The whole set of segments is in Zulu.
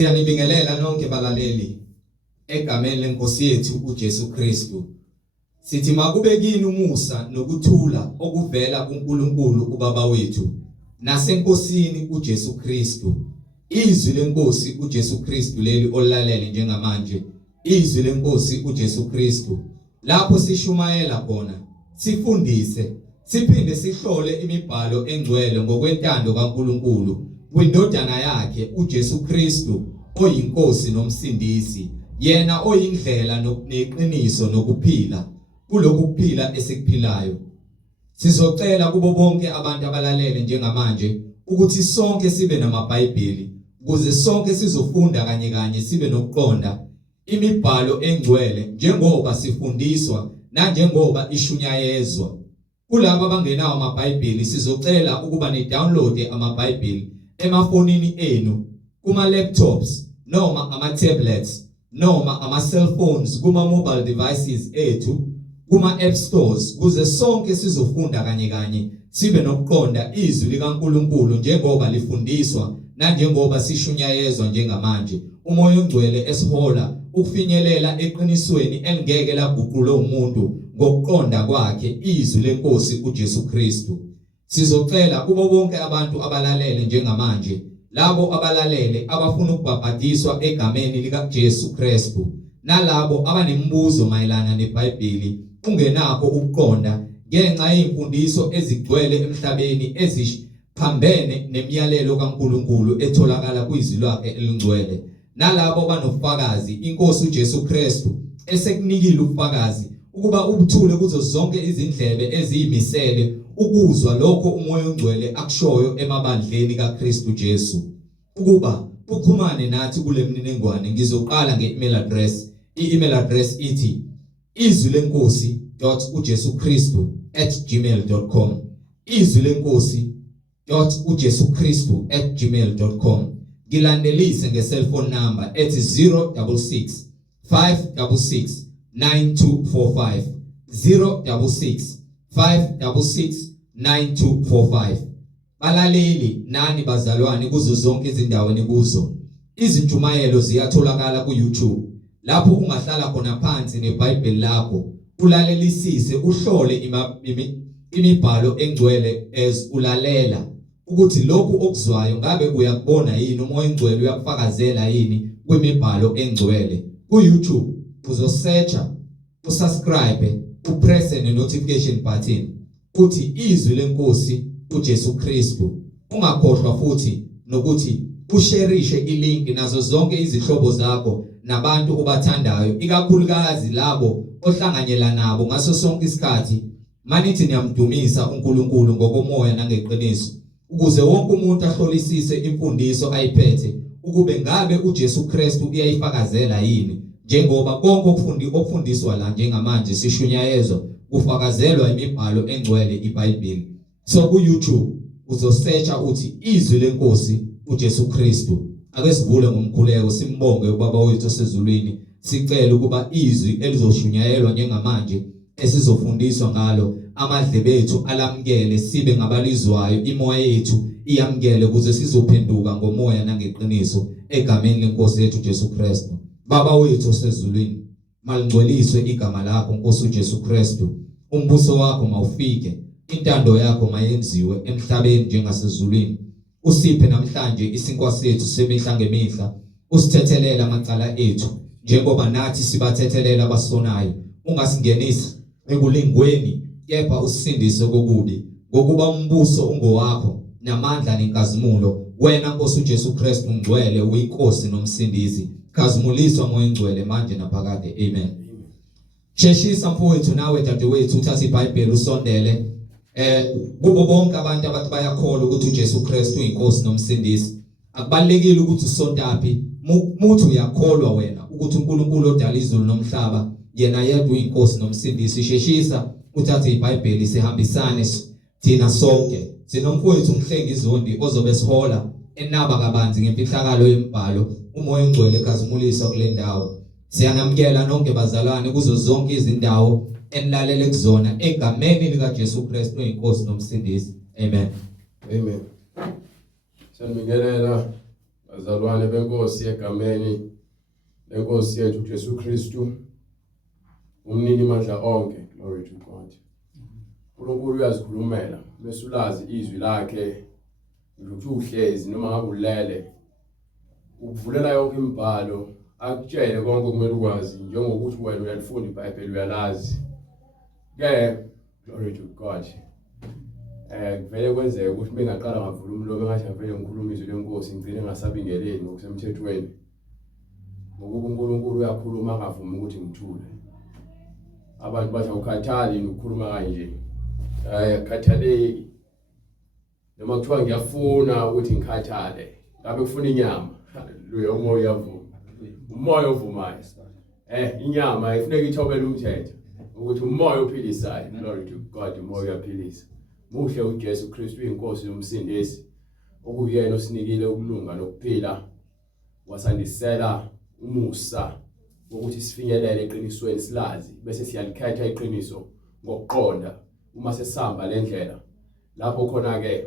Siyanibingelela nonke balaleli egameni lenkosi yethu uJesu Kristu. Sithi makube kini umusa nokuthula okuvela kuNkulunkulu uBaba wethu nasenkosini uJesu Kristu. Izwi lenkosi uJesu Kristu leli olalele njengamanje. Izwi lenkosi uJesu Kristu. Lapho sishumayela khona, sifundise, siphinde sihlole imibhalo engcwele ngokwentando kaNkulunkulu kwindodana yakhe uJesu Kristu oyinkosi nomsindisi, yena oyindlela neqiniso nokuphila kulokhu kuphila esikuphilayo. Sizocela kubo bonke abantu abalalele njengamanje ukuthi sonke sibe namaBhayibheli ukuze sonke sizofunda kanye sibe nokuqonda imibhalo engcwele njengoba sifundiswa na njengoba ishunyayezwa. Kulabo abangenawo amaBhayibheli sizocela ukuba ni-download amaBhayibheli emafonini enu, kuma laptops noma ama tablets noma ama cellphones, kuma mobile devices ethu, kuma app stores kuze sonke sizofunda kanye sibe nokuqonda izwi likaNkulunkulu njengoba lifundiswa na njengoba sishunyayezwa njengamanje. Umoya ongcwele esihola ukufinyelela eqinisweni elingeke laguqulwa umuntu ngokuqonda kwakhe izwi lenkosi uJesu Kristu. Sizocela kubo bonke abantu abalalele njengamanje, labo abalalele abafuna ukubhabhadiswa egameni likaJesu Kristu, nalabo abanemibuzo mayelana neBhayibheli ungenakho ukuqonda ngenxa yezimfundiso ezigcwele emhlabeni eziphambene nemiyalelo kaNkulunkulu etholakala kwizwi lakhe elingcwele, nalabo banofakazi inkosi uJesu Kristu esekunikile ubufakazi ukuba ubuthule kuzo zonke izindlebe eziyimisele ukuzwa lokho umoya ongcwele akushoyo emabandleni kaKristu Jesu. Ukuba uxhumane nathi kule mniningwane ngizoqala nge-email address. I-email address ithi izwilenkosi.ujesukristu@gmail.com, izwilenkosi.ujesukristu@gmail.com. Gilandelise nge-cellphone number ethi 066 566 9245, 066 566 9245. Balaleli nani bazalwane kuzo zonke izindawo kuzo. Izinjumayelo ziyatholakala ku YouTube. Lapho ungahlala khona phansi neBhayibheli lakho, ulalelisise, uhlole imibhalo engcwele ulalela ukuthi lokhu okuzwayo ngabe uyakubona yini, umoya ongcwele uyakufakazela yini kwimibhalo engcwele. Ku YouTube uzosearcha, usubscribe, upress the notification button uthi izwi lenkosi uJesu Kristu. Ungakhohlwa futhi nokuthi ushareishe ilink nazo zonke izihlobo zakho nabantu obathandayo, ikakhulukazi labo ohlanganyela nabo ngaso sonke isikhathi. Manithi niyamdumisa uNkulunkulu ngokomoya nangeqiniso ukuze wonke umuntu ahlolisise imfundiso ayiphethe ukube ngabe uJesu Kristu uyayifakazela yini njengoba konke okufundiswa la njengamanje sishunyayezwa kufakazelwa imibhalo engcwele iBhayibheli. So ku YouTube uzosearcha uthi izwi lenkosi uJesu Kristu. Ake sivule ngomkhuleko simbonge uBaba wethu osezulwini, sicela ukuba izwi elizoshunyayelwa njengamanje esizofundiswa ngalo amadlebe ethu alamkele, sibe ngabalizwayo, imoya yethu iyamkele ukuze sizophenduka ngomoya nangeqiniso egameni lenkosi yethu Jesu Kristu. Baba wethu osezulwini, malingcoliswe igama lakho Nkosi uJesu Kristu. Umbuso wakho mawufike, intando yakho mayenziwe emhlabeni njengasezulwini. Usiphe namhlanje isinkwa sethu semihla ngemihla, usithethelele amacala ethu njengoba nathi sibathethelela abasonayo. Ungasingenisi ekulingweni, kepha usindise kokubi, ngokuba umbuso ungowakho namandla nenkazimulo. Wena Nkosi uJesu Kristu ngcwele, uyinkosi nomsindisi. Kazimuliswa moya ngcwele manje naphakade. Amen. Sheshisa mfowethu nawe dadewethu, uthathe iBhayibheli usondele. Kubo bonke abantu abathi bayakholwa ukuthi uJesu Kristu uyinkosi nomsindisi. Akubalekile ukuthi usontaphi, muthi uyakholwa wena ukuthi uNkulunkulu odala izulu nomhlaba yena yedwa uyinkosi nomsindisi. Sheshisa uthathe iBhayibheli sihambisane thina sonke. Sinomfowethu umhlengi izondi ozobe sihola enaba kabanzi ngemfihlakalo yemibhalo. Umoya ongcwele kazimulisa kule ndawo. Siyanamkela nonke bazalwane kuzo zonke izindawo enilalele kuzona egameni likaJesu Kristu oyinkosi nomsindisi. Amen. Amen. Sanibingelela Bazalwane benkosi egameni lenkosi yethu uJesu Kristu, umnini mandla onke, glory to God. uNkulunkulu uyazikhulumela bese ulazi izwi lakhe ukuthi uhlezi noma ngabe ulele ukuvulela yonke imibhalo akutshele konke okumele ukwazi njengokuthi wena uyalifunda iBhayibheli uyalazi ke, glory to God. Kuvele kwenzeke ukuthi bengaqala ngavula umlomo engathi ngivele ngikhuluma izwi lenkosi ngigcine ngasabingeleni ngokusemthethweni ngokuba uNkulunkulu uyakhuluma angavumi ukuthi ngithule. Abantu bathi awukhathali ukukhuluma kanje, akhathaleki noma kuthiwa ngiyafuna ukuthi ngikhathale ngabe kufuna inyama. Haleluya, umoya uyavuma, umoya ovumayo. Inyama ifuneka ithobele umthetho ukuthi umoya uphilisayo, glory to God, umoya uyaphilisa. Muhle uJesu Kristu inkosi yomsindisi okuyena osinikile ukulunga nokuphila wasandisela umusa ukuthi sifinyelele eqinisweni silazi bese siyalikhetha iqiniso ngokuqonda uma sesihamba lendlela. Lapho khona ke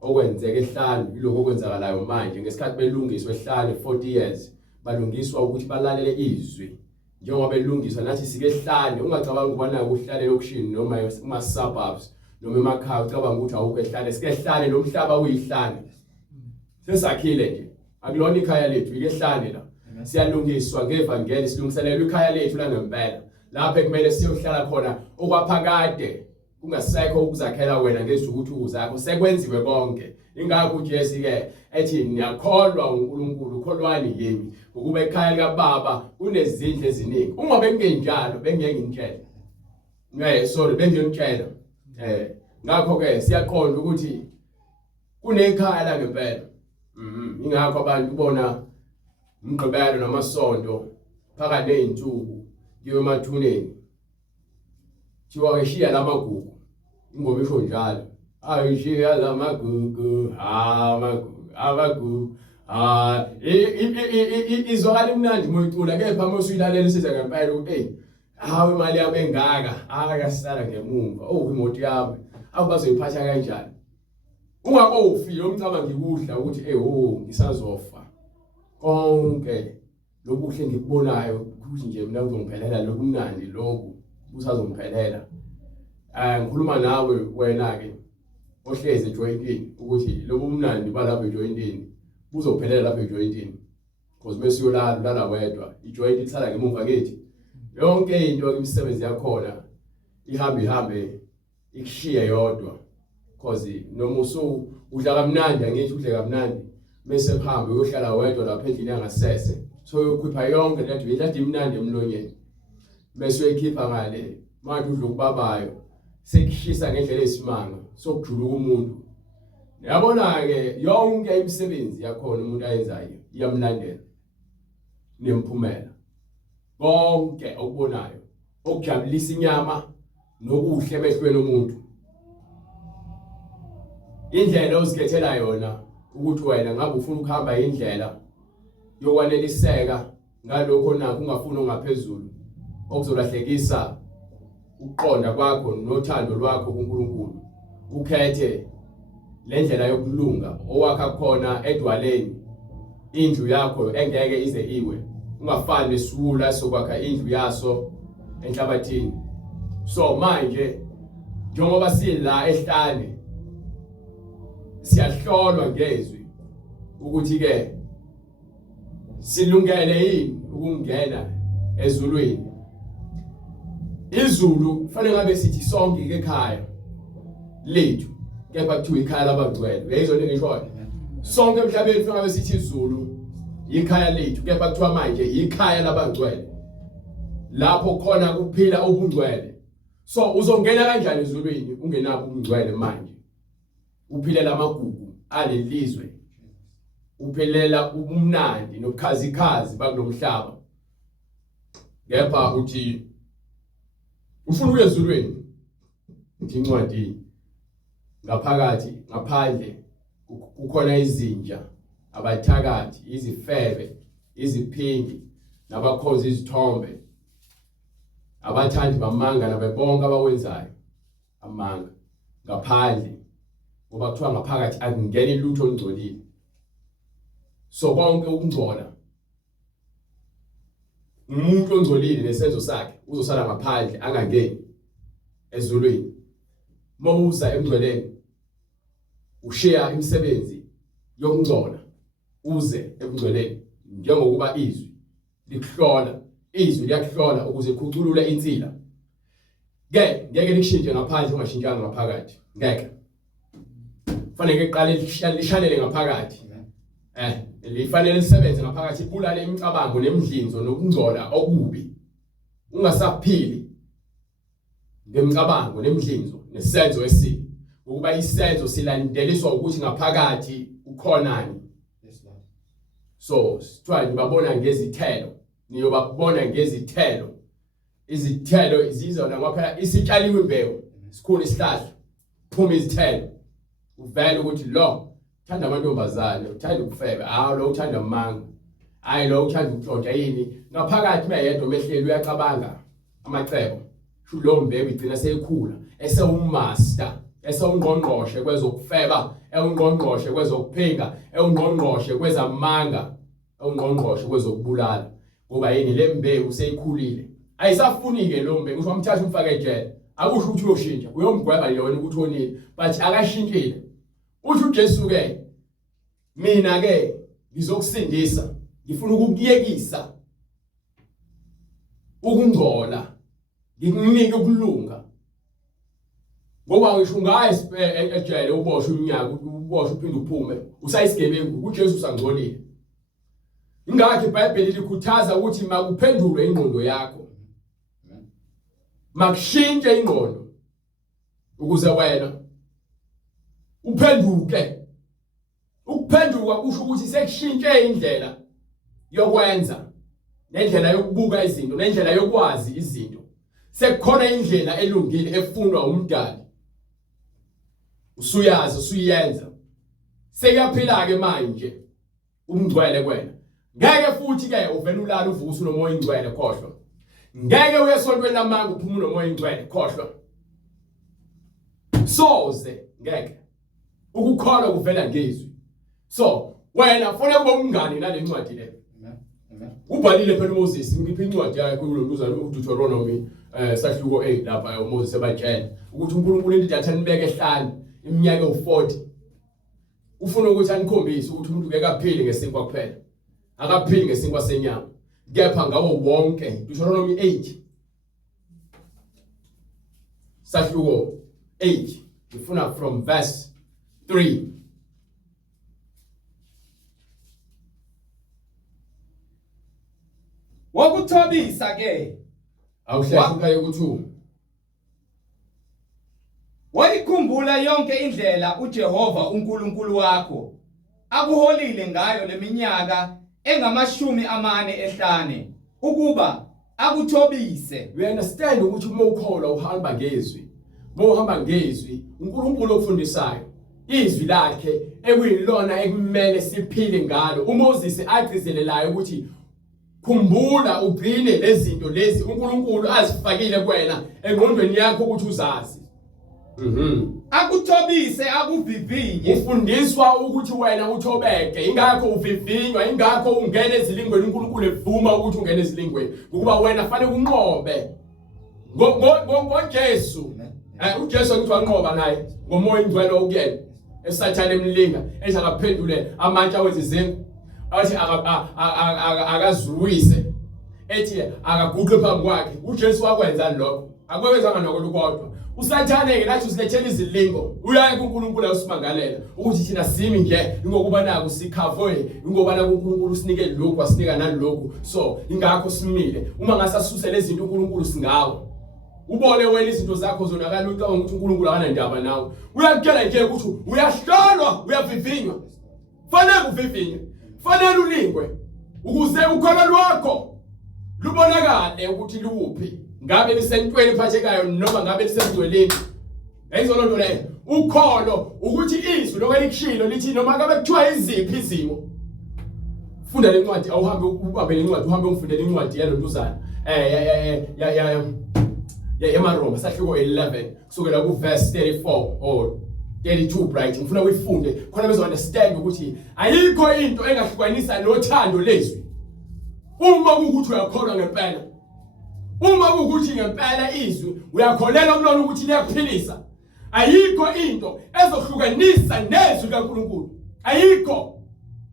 okwenzeka ehlanu iloko okwenzakalayo manje ngesikhathi belungiswa ehlanu 40 years balungiswa ukuthi balalele izwi njengoba belungiswa nathi sike ehlanu. Ungacabanga ukubana ukuhlalela okushini noma kuma suburbs noma emakhaya ucabanga ukuthi awukho ehlane. Sike ehlane nomhlaba uyihlane sesakhile nje, akulona ikhaya lethu ike ehlane la. Siyalungiswa ngevangeli silungiselela ikhaya lethu la ngempela lapho ekumele siyohlala khona okwaphakade kungasekho ukuzakhela wena ngezithukuthuku zakho sekwenziwe konke. Ingakho uJesu ke ethi niyakholwa uNkulunkulu kholwani yimi ukuba ekhaya likaBaba kunezindlu eziningi. Ungabe kungenjalo bengeke ngitshele, sorry bengiyongitshela. Ngakho ke siyaqonda ukuthi kunekhaya la ngempela. Ingakho abantu bona umgqibelo namasonto phakathi nezinsuku kiwe emathuneni thiwa eshiya lamagugu. Ingoma isho njalo, ayishiya lamagugu amagugu. Izwakala imnandi moyicula kepha mosuyilalela siza ngempela ukuthi hawe imali yami engaka akasala ngemuva. Imoto yami abazoyiphatha kanjani? Ungakofi umcabanga ngikudla ukuthi ngisazofa. Konke lobuhle ngikubonayo ukuthi nje mina ngizongiphelela lokumnandi lokhu usazongiphelela. Ngikhuluma nawe wena ke ohlezi ejointini ukuthi lobumnandi balapha ejointini buzophelela lapha ejointini because bese uyolala wedwa ijoint itsala ngemuva ngithi yonke into imisebenzi yakhona ihambe ikushiye yodwa because noma udla kamnandi angithi udle kamnandi bese phambi uyohlala wedwa lapha endlini yangasese so uyokhipha yonke lento ilathi imnandi emlonyeni bese uyikhipha ngale manje udla ukubabayo sekushisa ngendlela esimanga sokujuluka umuntu. Yabona ke yonke imisebenzi yakhona umuntu ayenzayo iyamlandela nemphumela. Konke okubonayo okujabulisa inyama nokuhle emehlweni omuntu. Indlela ozikhethela yona ukuthi wena ngabe ufuna ukuhamba indlela yokwaneliseka ngalokho nakho ungafuni ongaphezulu okuzolahlekisa ukuqonda kwakho nothando lwakho kuNkulunkulu. Ukhethe lendlela yokulunga owakha khona edwaleni indlu yakho engeke ize iwe. Ungafani nesula sokwakha indlu yaso enhlabathini. So manje njengoba sila ehlane siyahlolwa ngezwi ukuthi ke silungele yini ukungena ezulwini. Izulu kufanele ngabe sithi sonke ekhaya lethu kepha kuthiwa ikhaya labangcwele. Uyayizwa into ngishoyo? Sonke emhlabeni kufanele ngabe sithi izulu ikhaya lethu kepha kuthiwa manje ikhaya labangcwele lapho khona kuphila ubungcwele. So uzongena kanjani ezulwini ungenabo ubungcwele manje? Uphilela amagugu alelizwe, uphilela ubumnandi nobukhazikhazi bakulomhlaba. Kepha uthi ufuna ukuya ezulwini, uthi incwadi ngaphakathi ngaphandle kukhona izinja, abathakathi, izifebe, iziphingi, nabakhonza izithombe, abathandi bamanga nabebonke abawenzayo amanga. Ngaphandle ngoba kuthiwa ngaphakathi akungeni lutho olungcolile. So konke ukungcola umuntu ongcolile nesenzo sakhe uzosala ngaphandle angangeni ezulwini. Mawuza emngcweleni ushare imisebenzi yokungcola uze emngcweleni njengokuba izwi liyakuhlola ukuze ikhuculule insila. Ngeke likushintshe ngaphandle ungashintshanga ngaphakathi. Ngeke. Fanele iqale lishalele ngaphakathi. Lifanele lisebenze ngaphakathi ibulale imicabango nemidlinzo nokungcola okubi. Ungasaphili ngemicabango nemidlinzo nesenzo esibi. Ukuba isenzo silandeliswa ukuthi ngaphakathi ukhonani. So, sithiwa babona ngezithelo. Niyobabona ngezithelo. Izithelo izizona ngaphela isitshaliwe imbewu. Sikhulu isihlahla. Phuma izithelo. Uvela ukuthi lo uthanda amantombazane, uthanda ukufeba, lo uthanda amango. Lo uthanda ukuxoxa yini. Ngaphakathi mayedwa mehleli uyacabanga amacebo. Lo mbewu igcina seyikhula, esewumaster, esewungqongqoshe kwezokufeba, ewungqongqoshe kwezokuphinga, ewungqongqoshe kwezamanga, ewungqongqoshe kwezokubulala. Ngoba yini le mbewu seyikhulile. Ayisafuni-ke lo mbewu ukuthi wamthatha umfake ejele. Akusho ukuthi uyoshintsha, uyomgweba yona ukuthi onile, but akashintshile. Uthi uJesu-ke, mina-ke ngizokusindisa, ngifuna ukukuyekisa ukungcola, ngikunike ukulunga. Ngoba ngisho ungaye ejele uboshwe iminyaka, uboshwe uphinde uphume, usayisigebengu, uJesu usangcolile. Ingakho iBhayibheli likhuthaza ukuthi makuphendulwe ingqondo yakho. Makushintshe ingqondo ukuze wena uphenduke. Ukuphenduka kusho ukuthi sekushintshe indlela yokwenza, nendlela yokubuka izinto, nendlela yokwazi izinto. Sekukhona indlela elungile efundwa umdali. Usuyazi, usuyenza. Sekuyaphila-ke manje umngcwele kwena. Ngeke futhi-ke uvela ulala uvuka unomoya ingcwele khohlwa. Ngeke uye esontweni lamanga uphume unomoya ingcwele khohlwa. Soze ngeke. Ukukholwa kuvela ngezwi. So wena kufanele ube umngane nale ncwadi le. Ubhalile phela uMoses ngiphi incwadi yakhe kuloluza uDeuteronomy sahluko 8 lapha uMoses ebatshela ukuthi uNkulunkulu into idatha nibeke ehlanu iminyaka u40. Ufuna ukuthi anikhombise ukuthi umuntu ngeke aphile ngesinkwa kuphela. Akaphili ngesinkwa senyama. Kepha ngawo wonke. Deuteronomy 8. Sahluko 8. Ufuna from verse 3. Wakuthobisa ke. Awuhlahluka yoku2. Wayikhumbula yonke indlela uJehova uNkulunkulu wakho akuholile ngayo leminyaka engamashumi 45 ukuba akuthobise. We understand ukuthi uma ukholwa uhamba ngezwi. Uma uhamba ngezwi, uNkulunkulu okufundisayo, izwi lakhe ekuyilona ekumele siphile ngalo. uMoses agcizelelayo ukuthi khumbula ugcine lezinto lezi uNkulunkulu azifakile kuwena engqondweni yakho ukuthi uzazi. Akuthobise akuvivinye. Ufundiswa ukuthi wena uthobeke, ingakho uvivinywa, ingakho ungena ezilingweni uNkulunkulu evuma ukuthi ungene ezilingweni ukuba wena fanele unqobe ngoJesu. uJesu ngithi wanqoba naye ngomoya ingcwele okuyena esathane emlinga ezakaphendule amantshi awezizinto athi akazuwise ethi akaguqe phambi kwakhe. uJesu wakwenza lokho, akwenzanga nokodwa. Usathane ke nathi usilethela izilingo. Uyaya kuNkulunkulu usimangalela ukuthi thina simi nje ngokuba naku sikhavoye, ngoba naku uNkulunkulu usinike lokhu wasinika nalokhu. So ingakho simile. Uma ngasasuse lezi zinto uNkulunkulu singawo. Ubone wena izinto zakho zonakala ucabanga ukuthi uNkulunkulu akana ndaba nawe. Uyakutshela nje ukuthi uyahlolwa, uyavivinywa. Fanele uvivinywe. Fanele ulingwe ukuze ukholo lwakho lubonakale ukuthi luwuphi. Ngabe lisentweni ephathekayo noma ngabe lisengcweleni. Ayizona nto leyo. Ukholo ukuthi izwi lokho likushilo lithi noma ngabe kuthiwa iziphi izimo. Funda le ncwadi awuhambe ubambe le ncwadi uhambe ungifundele incwadi yalontuzana. Yamaroma sahluko 11 kusukela ku verse 34 or 32 bright ngifuna uyifunde khona bezo understand ukuthi ayikho into engahlukanisa nothando lezwi uma ukuthi uyakholwa ngempela uma ukuthi ngempela izwi uyakholelwa kulona ukuthi liyakuphilisa ayikho into ezohlukanisa nezwi likaNkulunkulu ayikho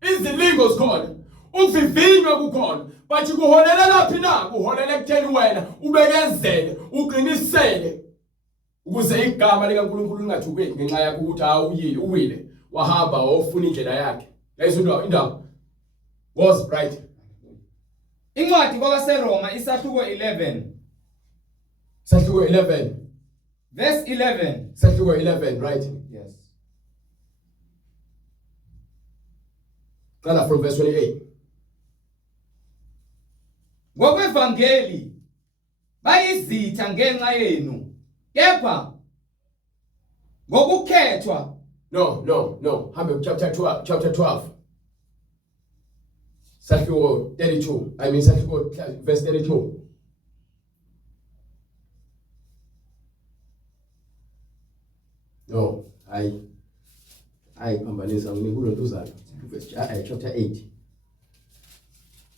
izilingo zikhona ukuvivinywa kukhona bathi kuholela laphi na kuholela ekutheni wena ubekezele uqinisele ukuze igama likaNkulunkulu lingathukeki ngenxa yakho ukuthi awuyile uwile wahamba wofuna indlela yakhe yayizindaba indaba was right. Incwadi kwabaseRoma isahluko 11 sahluko 11 verse 11 sahluko 11 right yes qala from verse 28 ngokwevangeli bayizitha ngenxa yenu kepha ngokukhethwa no hambe chapter 12 sahluko 32 I mean sahluko verse 32 no I pambanisa ngikulo ntuzana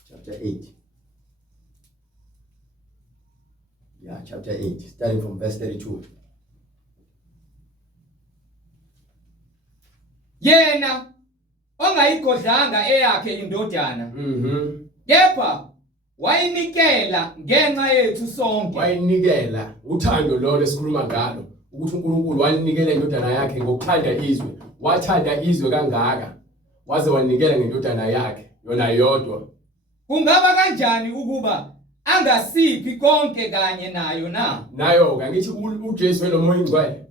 chapter 8 yeah chapter 8 starting from verse 32 yena ongayigodlanga eyakhe indodana kepha wayinikela ngenxa yethu sonke wayinikela uthando lo lesikhuluma ngalo ukuthi uNkulunkulu wanikela indodana yakhe ngokuthanda izwe wathanda izwe kangaka waze wanikela ngendodana yakhe yona yodwa kungaba kanjani ukuba angasiphi konke kanye nayo na nayo ngithi uJesu lo moya ingcwele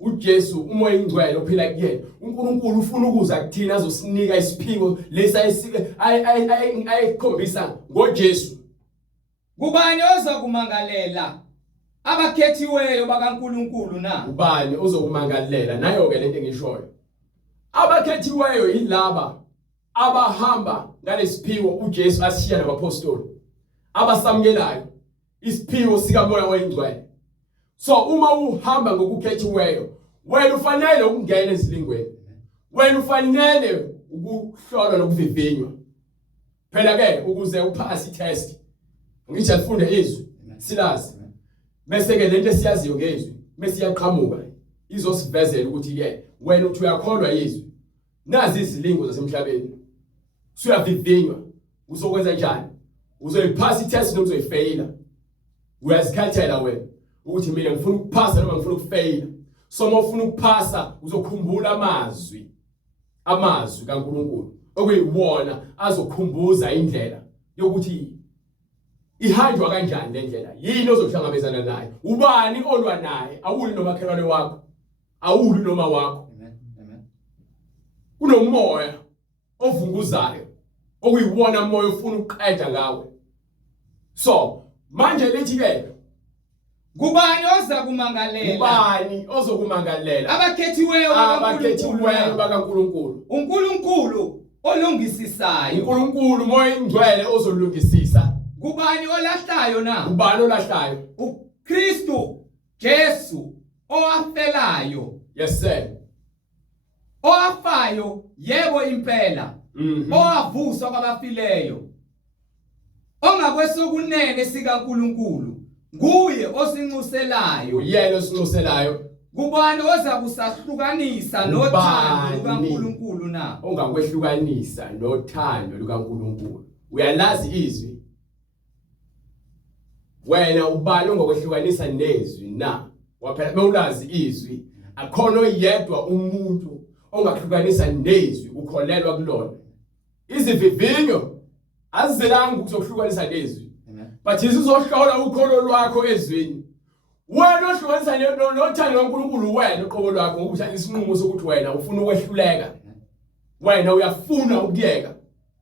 uJesu umoya ingcwele ophila kuyena uNkulunkulu ufuna ukuza kuthina azosinika isiphiwo lesa ayikhombisa ngoJesu kubani ozakumangalela abakhethiweyo bakaNkulunkulu na ubani ozokumangalela nayo ke lento engishoyo abakhethiweyo yilaba abahamba ngalesiphiwo uJesu ashiya nabapostoli abasamukelayo isiphiwo sika moya oyingcwele so uma uhamba ngokukhethiweyo wena ufanele ukungena ezilingweni wena ufanele ukuhlolwa nokuvivinywa phela ke ukuze uphase itest ngithi alifunde izwi silazi bese ke lento esiyaziyo ngezwi bese iyaqhamuka izosivezela ukuthi ke wena uthi uyakholwa izwi nazi izilingo zasemhlabeni usuyavivinywa uzokwenza njani uzoyiphasa itest noma uzoyifeyila uyazikhathela wena ukuthi mina ngifuna ukuphasa noma ngifuna ukufeyila so mawufuna ukuphasa uzokhumbula amazwi kaNkulunkulu okuyiwona azokhumbuza indlela yokuthi ihanjwa kanjani le ndlela yini ozohlangabezana naye ubani olwa naye awuli nomakhelwane wakho awuli noma wakho amen kunomoya ovunguzayo okuyiwona moya ufuna ukuqeda ngawe so manje lethi ke kubani ozakumangalela ubani ozokumangalela abakhethiweyo bakaNkulunkulu uNkulunkulu olungisisayo uNkulunkulu moya ingcwele ozolungisisa kubani olahlayo na ubani olahlayo uKristu Jesu owafelayo yes sir owafayo yebo impela owavuswa kwabafileyo ongakwesokunene sikaNkulunkulu nguye osinxuselayo uyena osinxuselayo kubani ozakusahlukanisa nothando lukaNkulunkulu na ongakwehlukanisa nothando lukaNkulunkulu uyalazi izwi wena ubani ongakwehlukanisa nezwi na waphela bewulazi izwi akhona oyedwa umuntu ongahlukanisa nezwi ukholelwa kulona izivivinyo azizelanga ukuzohlukanisa nezwi but isizohlola ukholo lwakho ezwini wena ohlukanisa nothando kaNkulunkulu wena uqobo lwakho ngokuthi isinqumo sokuthi wena ufuna ukwehluleka wena uyafuna ukuyeka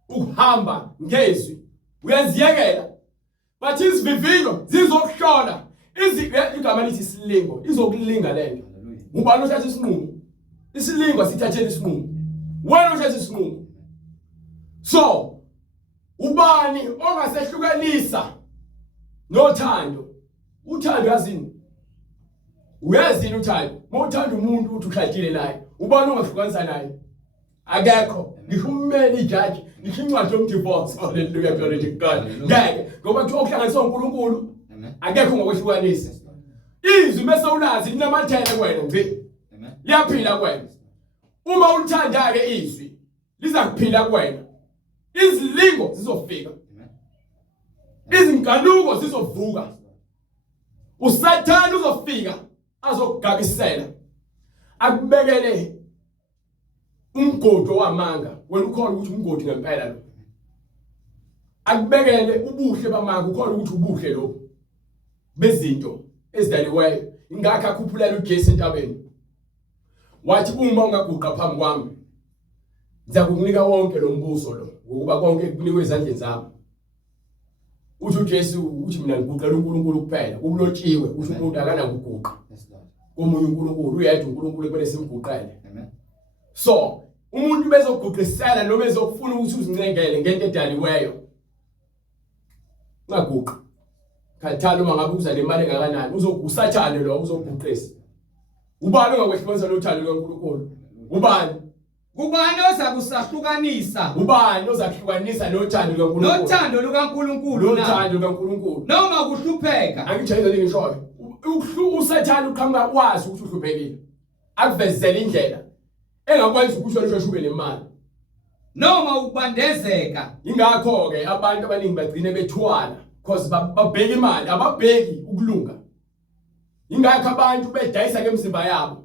ukuhamba ngezwi uyaziyekela but izivivinyo zizokuhlola igama lithi isilingo izokulinga lento ubani othatha isinqumo isilingo sithathele isinqumo wena uthatha isinqumo so ubani ongasehlukanisa nothando uthando yazini Uyazini uthando. Mawuthanda umuntu uthi ukhadile naye. Ubona ungahlukanisa naye. Akekho. Ngisho ummeli ijaji, ngisho incwadi yomdivorce. Hallelujah, glory to God. Ngeke ngoba kuthiwa ukuhlanganiswa uNkulunkulu. Akekho ngokwehlukanisa. Izwi bese ulazi linamathele kwena nje. Liyaphila kwena. Uma ulithanda ke izwi liza kuphila kwena. Izilingo zizofika. Izinkanuko zizovuka. Usathana uzofika azokugabisela. Akubekele umgodo wamanga wena ukholwa ukuthi umgodi ngempela lo. Akubekele ubuhle bamanga ukholwa ukuthi ubuhle lo bezinto ezidaliweyo. Ingakho akhuphulele uJesu entabeni. Wathi uma ungaguqa phambi kwami ngiza kukunika wonke lo mbuso lo ngokuba konke kunikwe ezandleni zami. Uthi uJesu uthi mina ngiguqela uNkulunkulu kuphela. Ubulotshiwe uthi umuntu akanakuguqa. Komunye uNkulunkulu uyedwa uNkulunkulu ekumele simguqele. Amen. So umuntu bezoguqisela noma ezokufuna ukuthi uzincengele ngento edaliweyo. Ungaguqa. Khathalo uma ngabe uza nemali engakanani uzogusathane lo uzoguqisa. Ubani ongakwehlukanisa lothando likaNkulunkulu? Ubani? Kubani ozakusahlukanisa? Ubani ozakuhlukanisa nothando likaNkulunkulu? Nothando likaNkulunkulu. Nothando likaNkulunkulu. Noma kuhlupheka. Angitshela into ngishoyo. Usathana uqhamuka kwazi ukuthi uhluphekile. Akuvezele indlela engakwazi ukuthi usheshube nemali. Noma ukubandezeka. Ingakho ke abantu abaningi bagcine bethwala because babheka imali, ababheki ukulunga. Ingakho abantu bedayisa ngemizimba yabo.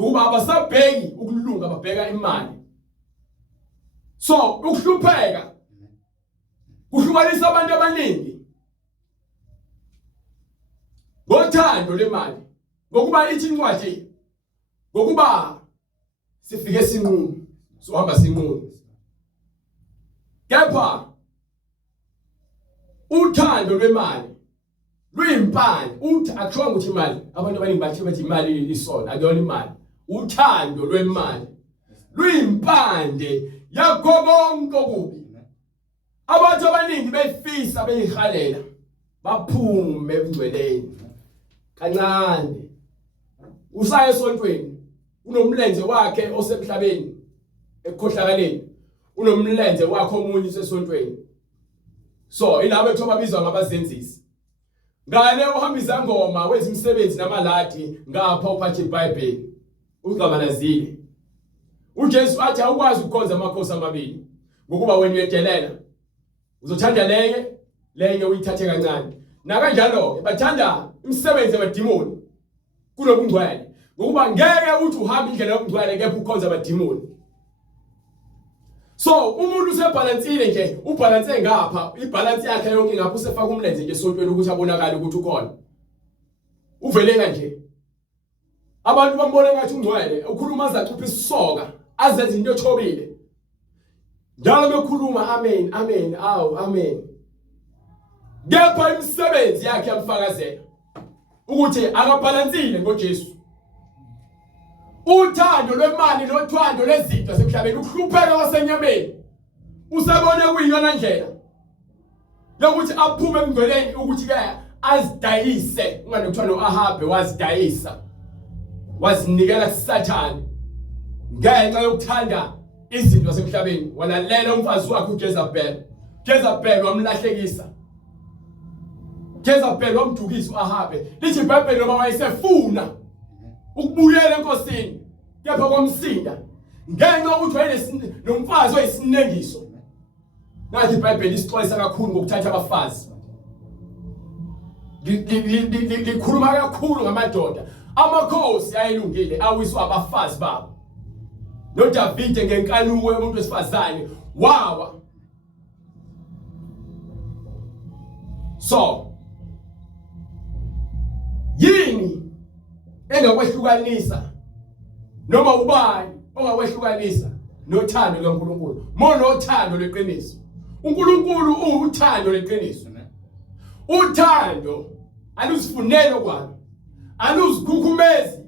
Ngoba abasabheki ukulunga babheka imali. So ukuhlupheka kuhlukanisa abantu abaningi. Ngothando lemali. Ngokuba ithi incwadi. Ngokuba sifike sinqumo. Sohamba sinqumo. Kepha uthando lwemali luyimpande. Uthi akushonga ukuthi imali. Abantu abaningi bathi imali lisona, akuyona imali. Uthando lwemali luyimpande yakho konke okubi. Abantu abaningi befisa beyihalela baphume ebungcweleni kancane. Usaya esontweni unomlenze wakhe osemhlabeni ekukhohlakaleni, unomlenze wakhe omunye usesontweni. So ilabo ethu ababizwa ngabazenzisi. Ngale uhambisa ngoma wezimsebenzi namaladi ngapha uphathe iBhayibheli ugabalazile. uJesu athi awukwazi ukukhonza amakhosi amabili ngokuba wena uyedelela. Uzothanda lenye uyithathe kancane. Na kanjalo bathanda imisebenzi yamadimoni kunobungcwele. Ngokuba ngeke uthi uhamba indlela yobungcwele kepha ukhonza amadimoni. So umuntu usebalansile nje, ubalanse ngapha, ibalance yakhe yonke ngapha usefaka umlenze nje esontweni ukuthi abonakale ukuthi ukhona. Uvele kanje. Abantu bambona ngathi ungcwele, ukhuluma azacupha isisoka, azenza into ethobile. Njalo bekhuluma amen, amen, awu, amen. Kepha imisebenzi yakhe yamfakazela ukuthi akabalansile ngoJesu. Uthando lwemali nothando lezinto semhlabeni, ukuhlupheka kwasenyameni. Usabone kuyiyona ndlela yokuthi aphume emngcweleni ukuthi ke azidayise. Unganokuthiwa noAhabe wazidayisa. Wazinikela kuSathane ngenxa yokuthanda izinto zasemhlabeni. Walalela umfazi wakhe uJezebeli. Jezebeli wamlahlekisa. Jezebeli wamdukisa uAhabe. Lithi iBhayibheli noma wayesefuna ukubuyela enkosini kepha kwamsinda ngenxa yokuthi wayenomfazi oyisinengiso. Nathi iBhayibheli isixolisa kakhulu ngokuthatha abafazi. Likhuluma kakhulu ngamadoda. Amakhosi ayelungile awiswa abafazi babo. NoDavide ngenkanuko yomuntu wesifazane wawa. So yini engakwehlukanisa noma ubani ongakwehlukanisa nothando likaNkulunkulu? Monothando lweqiniso. uNkulunkulu uwuthando lweqiniso. Uthando aluzifunelo kwalo, aluzikhukhumezi,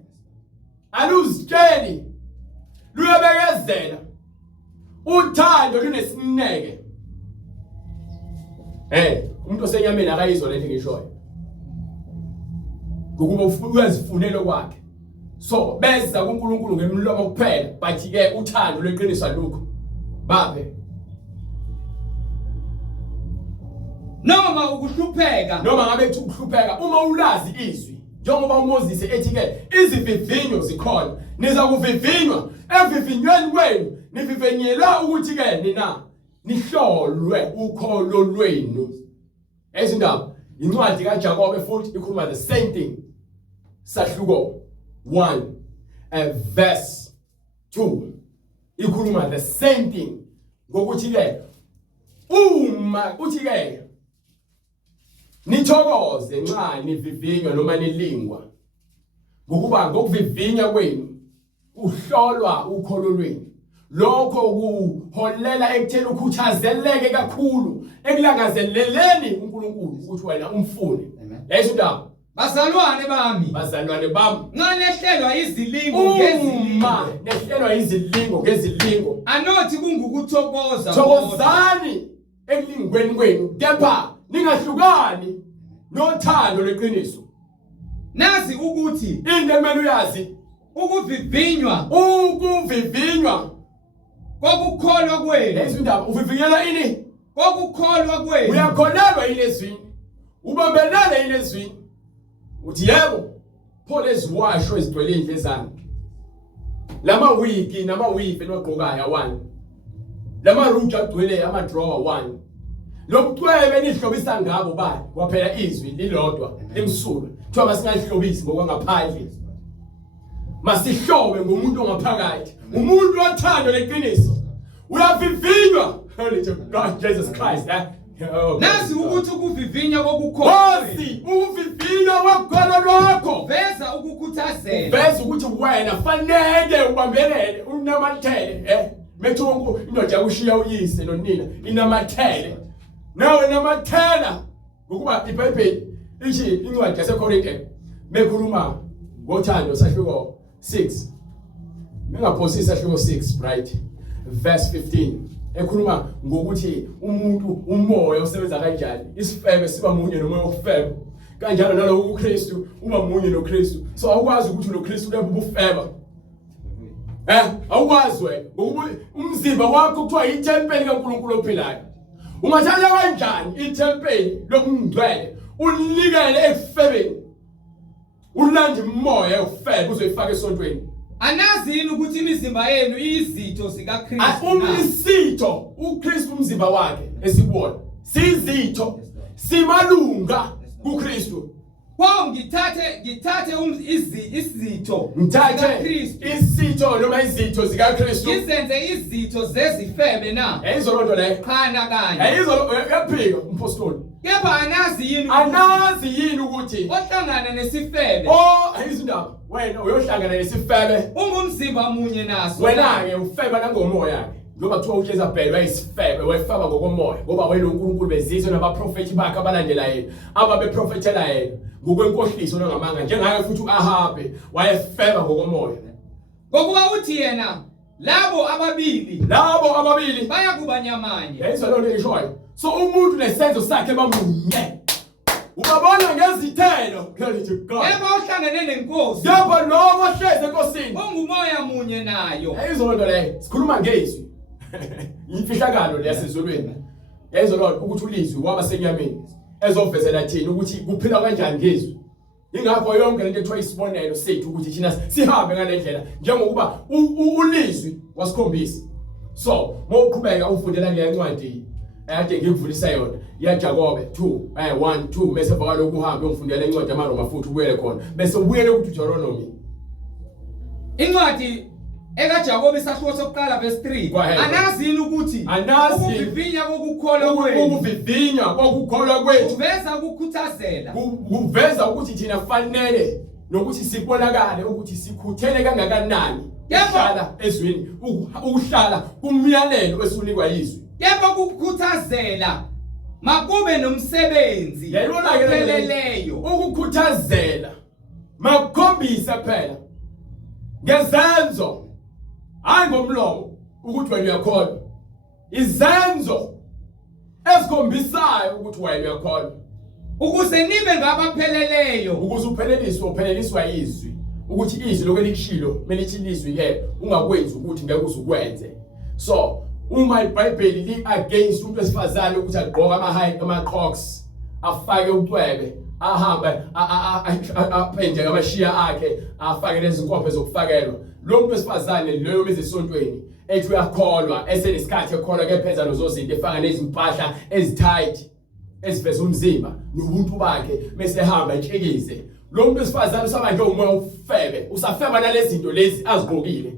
aluzitsheli, luyabekezela. Uthando lunesineke. Umuntu osenyameni akayizwa lento ngishoyo. ngokuba uyazifunela kwakhe. So beza kuNkulunkulu ngemlomo kuphela, but ke uthando lweqiniso alukho. Babe noma ukuhlupheka noma ngabe kuthi ukuhlupheka uma ulazi izwi njengoba uMoses ethi ke izivivinyo zikhona niza kuvivinywa evivinyweni kwenu nivivinyelwa ukuthi ke nina nihlolwe ukholo lwenu. Ezindaba incwadi kaJakobe futhi ikhuluma the same thing. Sahluko 1 verse 2 ikhuluma the same thing ngokuthi ke uma uthi ke nithokoze nxa nivivinywa noma nilingwa ngokuba ngokuvivinya kwenu uhlolwa ukholo lwenu. Lokho kuholela ekutheni ukhuthazeleke kakhulu ekulangazeleleni uNkulunkulu ukuthi wena umfune. Yayisindaba bazalwane bami nxa nehlelwa izilingo ngezilingo nehlelwa izilingo ngezilingo anothi kungukuthokoza thokozani ekulingweni kwenu kepha ningahlukani nothando lweqiniso. nazi ukuthi into ekumele uyazi ukuvivinywa kokukholwa kwenu. Yayisindaba uvivinyela ini kokukholwa kwenu uyakholelwa ilezwini ubambelele ilezwini uthi yebo pho leziwasho ezigcwele indle zami lama wiki nama wife enogqokayo 1 lama roots agcwele ama drawer 1 lobucwebe nihlobisa ngabo bani kwaphela izwi lilodwa limsulwa kuthiwa masingahlobisi ngokwangaphandle masihlobe ngomuntu ongaphakathi umuntu othando leqiniso uyavivinywa. Holy to God Jesus Christ. Nasi ukuthi ukuvivinya kokukholwa ukuvivinya kokholo lwakho veza ukukhuthazela veza ukuthi wena fanele ubambelele unamathele methu indoda yakushiya uyise nonina inamathele nawe namathela ngokuba iBhayibheli ithi incwadi yaseKorinte bekhuluma ngothando sahluko 6 mingaphosisa sahluko 6 right verse 15 ekhuluma ngokuthi umuntu umoya usebenza kanjani isifebe siba munye nomoya wokufeba kanjalo nalowo uKristu uba munye noKristu. So awukwazi ukuthi noKristu lebu bufeba awukwazi wena ngokuba umzimba wakho kuthiwa itempeli kaNkulunkulu ophilayo. Ungathatha kanjani itempeli lokungcwele ulikele ekufebeni ulande umoya wokufeba uzoyifaka esontweni? Anazi yini ukuthi imizimba yenu iyizitho zikaKristu? Umsitho uKristu umzimba wakhe esibona sizitho simalunga kuKristu. Ngithathe izitho zikaKristu isitho noma izitho zikaKristu izenze izitho zezifebe na ayizolonto le khana kanye yaphika umpostoli. Kepha anazi yini ukuthi ohlangana nesifebe ayizindaba wena uyohlangana nesifebe ungumzimba munye naso wena ke ufeba nangomoya yakhe ngoba kuthiwa uJezebeli wayisifebe wayefaba ngokomoya ngoba wena uNkulunkulu bezizwe nabaprofeti bakhe abalandela yena ababeprofethela yena ngokwenkohliso nongamanga njengaye futhi uAhabe wayefeba ngokomoya ngokuba uthi yena labo ababili bayakuba nyamanye. Yayizwa lonto eshoyo. So umuntu nesenzo sakhe bamunye ubabona ngezithelo. Glory to God. Yebo uhlangene nenkosi yebo lowo ohleze enkosini ungumoya munye nayo. Yayizwa lonto le sikhuluma ngezwi imfihlakalo leyasezulwini. Yayizwa lonto ukuthi ulizwi wabasenyameni ezovezela thina ukuthi kuphila kanjani ngezwi. Ingakho yonke lento ethiwa isibonelo sethu ukuthi thina sihambe ngale ndlela njengokuba ulizwi wasikhombisa. So mawuqhubeka ufundela le ncwadi ade ngikuvulisa yona yaJakobe 2:1-2 bese baka lokhu uhambe ungifundela incwadi yamaroma futhi ubuyele khona bese ubuyele kuDeuteronomy incwadi ekaJakobe isahluko sokuqala verse 3. Anazi yini ukuthi ukuvivinya kokukholwa kwethu uveza ukukhuthazela uveza ukuthi thina fanele nokuthi sibonakale ukuthi sikhuthele kangakanani ukuhlala ezweni ukuhlala kumyalelo esunikwa yizwi. Kepha ukukhuthazela makube nomsebenzi opheleleyo. Ukukhuthazela makukhombisa phela ngezenzo hayi ngomlomo ukuthi wena uyakholwa. Izenzo ezikhombisayo ukuthi wena uyakholwa. ukuze nibe ngabapheleleyo ukuze upheleliswa izwi ukuthi izwi lokho elikushilo kumele lithilizwe ke ungakwenzi ukuthi ngeke uzukwenze. So uma iBhayibheli li against umuntu wesifazane ukuthi agqoke ama-crocs afake ucwebe ahambe aphenje amashiya akhe afake lezi nkophe zokufakelwa, lo muntu wesifazane leyo ezisontweni ethi uyakholwa esenesikhathi ekholwa kephenza nozozinto efaka nezimpahla ezitight eziveza umzimba nobuntu bakhe bese ehamba entshekize. Lo muntu wesifazane usaba nje umoya ufebe, usafeba nalezi zinto lezi azigqokile,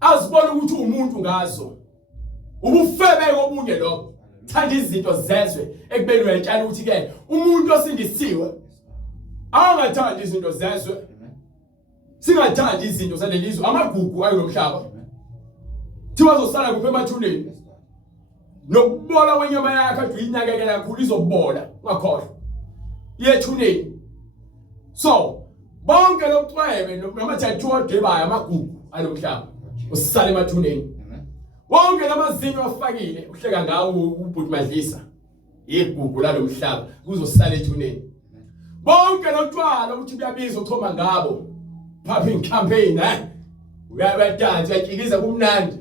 azibona ukuthi umuntu ngazo ubufebe obunye lokho. Thanda izinto zezwe ekubeni uyatshela ukuthi ke umuntu osindisiwe angathandi izinto zezwe, singathandi izinto zalelizwe amagugu ayo lomhlaba thiwa zosala kuphe emathuneni nokubola wenyama yakhe athi uyinakekela kakhulu izobola ungakhohlwa yethuneni. So bonke lobucwebe namathatu odebayo amagugu alomhlaba usale emathuneni. Wonke lamazinyo afakile uhleka ngawo ubhuti Madlisa igugu lalomhlaba kuzosala ethuneni. Bonke lotshwala ukuthi kuyabiza ukuthoma ngabo popping campaign uyabadansa uyatshikiza kumnandi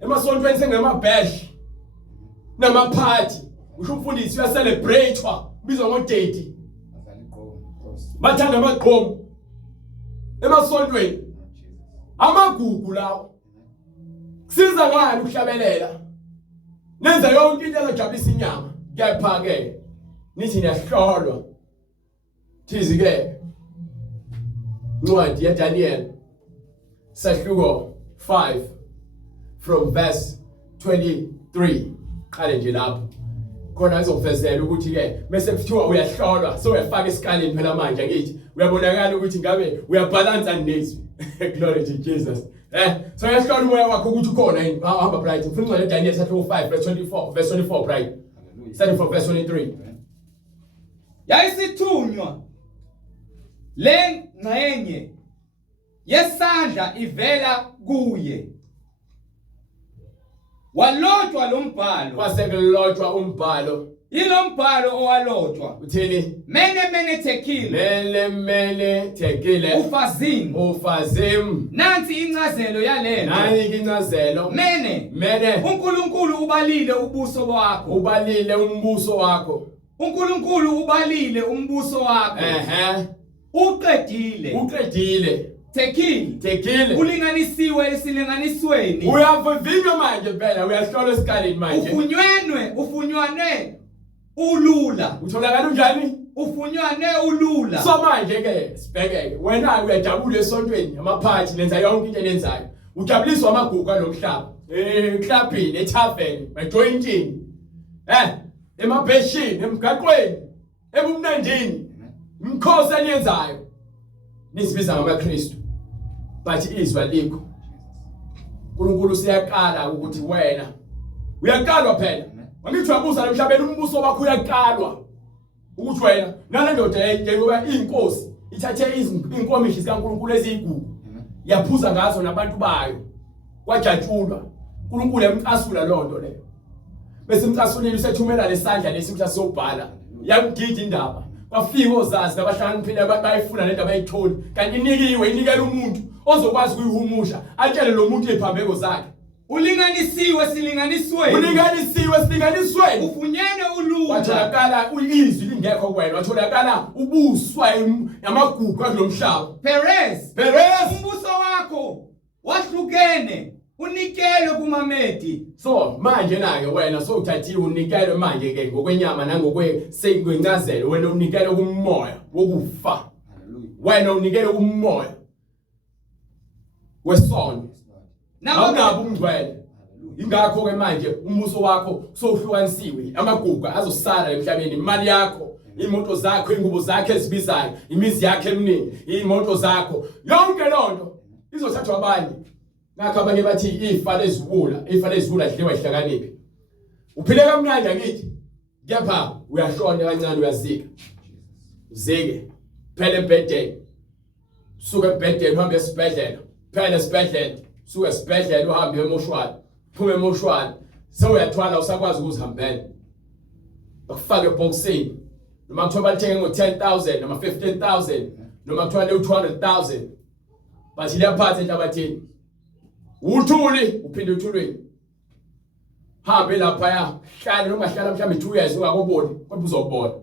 emasontweni sengemabhash namaphathi usho umfundisi uyacelebratewa bizwa ngo-date bathanda amagqomo emasontweni amagugu lawo. Siza ngani ukuhlabelela nenza yonke into ezojabulisa inyama kepha ke nithi niyahlolwa thizi ke ncwadi yaDaniel sahluko 5 from verse 23 qale nje lapho khona izokuvezela ukuthi ke bese kuthiwa uyahlolwa so uyafaka esikaleni phela manje ngithi uyabonakala ukuthi ngabe uyabalansa nezwi. Glory to Jesus. So uyahlola umoya wakho ukuthi ukhona yini hamba bright. Ufuna incwadi yaDaniel sahluko 5 verse 24 bright. Starting from verse 23. Yayisithunywa lengxenye yesandla ivela kuye, walotshwa lombhalo. Kwasekelotshwa umbhalo. Ilombhalo owalotshwa uthini? Mene tekile ufazim. Nansi incazelo yalento. Nansi incazelo. Mene uNkulunkulu ubalile ubuso wakho. Ubalile umbuso wakho. uNkulunkulu ubalile umbuso wakho. Uqedile. Tekile. Ulinganisiwe esilinganisweni. Uyavivinywa manje phela uyahlolwa esikaleni manje. Ufunywane ulula. Utholakala unjani? Ufunywane ulula. So manje ke sibheke wena uyajabula esontweni amaphathi lenza yonke into elenzayo. Ujabuliswa amagugu alomhlaba. Clubini, etavern, ejointini. Emabheshini, emgaqweni, ebumnandini. Imkhosi eniyenzayo. Nisibiza ngamaKristu. But izwi alikho. uNkulunkulu siyaqala ukuthi wena uyakalwa phela. Angithi uyabuza emhlabeni umbuso wakho uyakalwa. Ukuthi wena nale ndoda njengoba inkosi ithathe inkomishi zikaNkulunkulu ezigugu yaphuza ngazo nabantu bayo kwajatshulwa. uNkulunkulu emcasula lonto leyo. Bese imcasulile usethumela lesandla lesi ukuthi asiyobhala. Yakugida indaba. Bafika ozazi nabahlakaniphile bayifuna lento abayitholi. Kanti inikela umuntu ozokwazi ukuyihumusha atshele lo muntu ephambeko zakhe. Ulinganisiwe silinganisweni. Ufunyene ulula. Watholakala izwi lingekho kuwena. Watholakala ubuswa yamagugu akulomhlaba. Perez. Umbuso wakho wahlukene. Unikelwe kumaMedi. So manje nake wena so uthathiwe unikelwe manje ke ngokwenyama nangokwencazelo wena unikelwe kumoya wokufa. Wena unikelwe kumoya wesono. Nawungabe ungcwele. Ingakho ke manje umbuso wakho sohlukanisiwe. Amagugu azosala emhlabeni, imali yakho, imoto zakho, ingubo zakho ezibizayo, imizi yakho eminingi, imoto zakho. Yonke lonto izothathwa abanye. Ngakho abanye bathi ifa lezibula dliwa ihlakaniphi. Uphile kamnandi ngithi. Kepha uyashona kancane uyazika. Uzike. Phela ebhedeni. Suka ebhedeni uhambe esibhedlela. Phela esibhedlela. Suka esibhedlela uhambe emoshwali. Phuma emoshwali. Sewuyathwala usakwazi ukuzihambela. Bakufaka ebhokisini. noma kuthiwa balithenge ngo-10,000 noma 15,000 noma kuthiwa le-200,000 but liyaphatha enhlabathini uthuli uphinde uthulweni hambe laphaya hlala noma hlala mhlawumbe 2 years ungakuboni kodwa uzobona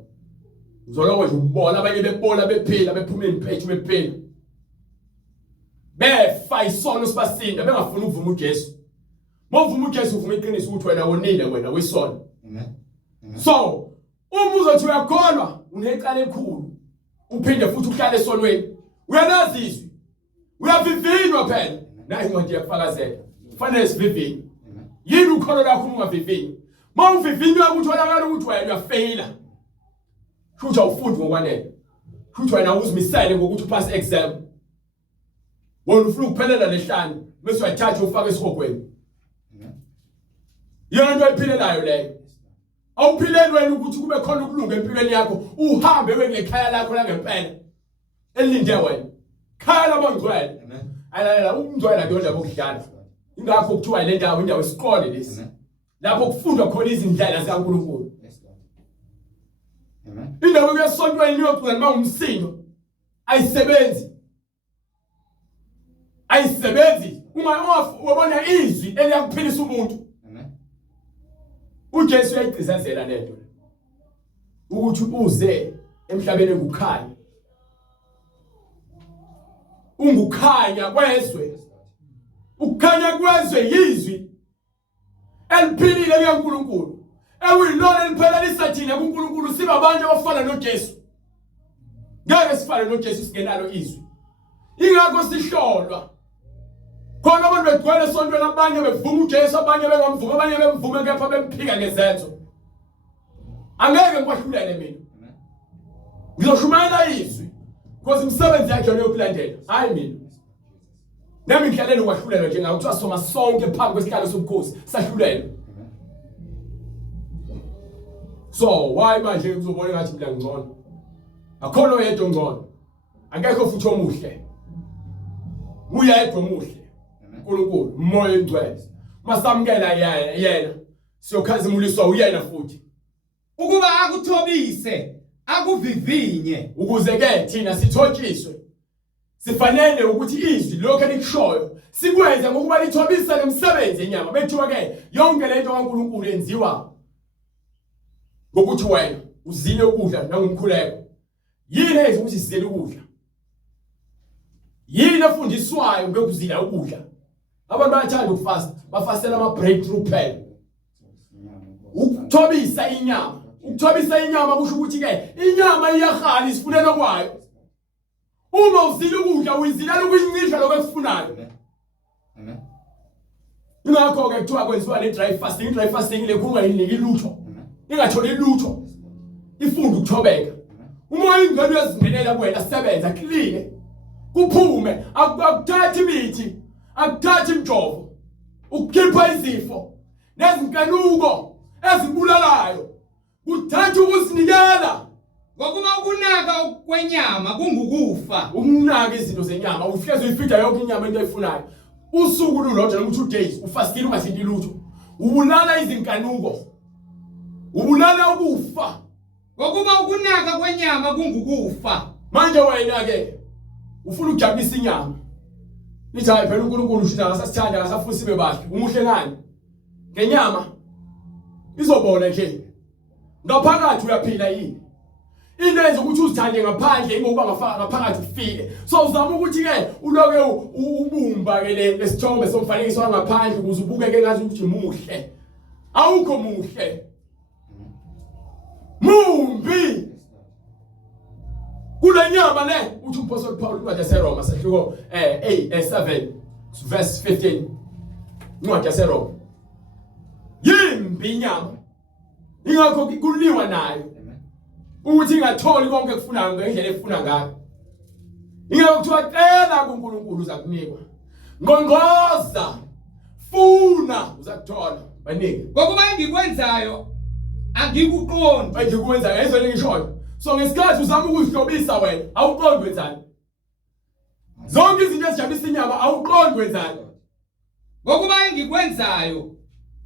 uzoloko nje ubona abanye bebola bephila bephuma impethu bephila befa isono sibasinda bengafuni ukuvuma uJesu mawuvuma uJesu uvuma iqiniso ukuthi wena wonile wena wisono so uma uzothi uyakholwa unecala elikhulu uphinde futhi uhlale esonweni uyalazi izwi uyavivinywa phela nayi incwadi yakufakazela kufanele sivivinye yini ukholo lakho ungavivinywa mawuvivinywa ukuthi tholakala ukuthi wena uyafeyila futhi awufundi ngokwanele futhi wena uzimisele ngokuthi upass exam wona ufuna ukuphelela lehlanu bese uyathatha ufake esihogweni yona into ephilelayo leyo awuphileni wena ukuthi kube khona ukulunga empilweni yakho uhambe wekhaya lakho la ngempela elinde wena khaya labongcwele ayala umngcwele ndodla bokudlala ingakho kuthiwa le ndawo indawo esikole lesi lapho kufundwa khona izindlela zikaNkulunkulu indawo kuyasontweni yogcina mawumsindo ayisebenzi uma wabona izwi eliyakuphilisa umuntu uJesu uyayigcizazela lento ukuthi uze emhlabeni ngukhanya ungukhanya kwezwe ukukhanya kwezwe yizwi eliphilile likaNkulunkulu ewilona eliphelelisa thina kuNkulunkulu sibe abantu abafana noJesu ngeke sifane noJesu singenalo izwi ingakho sihlolwa khona abantu begcwele esontweni abanye bevuma uJesu abanye bengamvumi abanye bemvume kepha bemphika ngezenzo angeke ngikwahlulele mina ngizoshumayela izwi because umsebenzi yakhe leyo kulandela hayi mina nami ngihlalele ukwahlulelwa njengayo kuthiwa soma sonke phambi kwesihlalo sobukhosi sahlulelwa so why manje uzobona ngathi mina ngcono akhona oyedwa ongcono akekho futhi omuhle uyedwa omuhle uNkulunkulu umoya engcwele masamkela yena siyokhazimuliswa uyena futhi ukuba akuthobise akuvivinye ukuze ke thina sithotshiswe sifanele ukuthi izwi lokho elikushoyo sikwenze ngokuba lithobise lomsebenzi enyama bethiwa ke yonke lento kaNkulunkulu yenziwa ngokuthi wena uzile ukudla nangumkhuleko yini eyenza ukuthi sizile ukudla yini efundiswayo ngokuzila ukudla abantu bayathanda ukufasta bafastela ama breakthrough pen ukuthobisa inyama kusho ukuthi ke inyama iyahali isifunelo kwayo uma uzila ukudla uyizilela ukuyincisha lokho ekufunayo ingakho ke kuthiwa kwenziwa le dry fasting le kungayiniki lutho ingatholi lutho ifunde ukuthobeka uma ingane yazingenela kuwena sebenza clean kuphume akuthathi imithi akuthathi imjovo ukukhipha izifo nezinkanuko ezibulalayo kuthatha ukuzinikela ngokuba ukunaka kwenyama kungukufa ukunaka izinto zenyama uhlezi uyifida yonke inyama into oyifunayo usuku lulodwa noma 2 days ufastile ungathinti lutho ubulala izinkanuko ubulala ukufa ngokuba ukunaka kwenyama kungukufa manje wena ke ufuna ukujabulisa inyama lithi hayi phela uNkulunkulu usho ngasasithanda ngasafuna sibe bahle umuhle ngani ngenyama izobona nje ngaphakathi uyaphila yini into enza ukuthi uzithande ngaphandle ngokuba ngaphakathi ufile so uzama ukuthi ke uloke ubumba ke lesithombe somfanekiso wangaphandle ukuze ubukeke ngathi ukuthi muhle awukho muhle mumbi kule nyama le uthi umpostoli Paul incwadi yaseRoma sahluko 7 verse 15 incwadi yaseRoma yimbi inyama ingakho kuliwa nayo ukuthi ingatholi konke kufunayo ngendlela efuna ngayo ingakho kuthiwa cela kuNkulunkulu uzakunikwa ngqongqoza funa uzakuthola banike ngokuba engikwenzayo angikuqondi engikwenzayo ezweni ngishoyo so ngesikhathi uzama ukuzihlobisa wena awuqondi wenzani zonke izinto ezijabulisa inyama awuqondi wenzani ngokuba engikwenzayo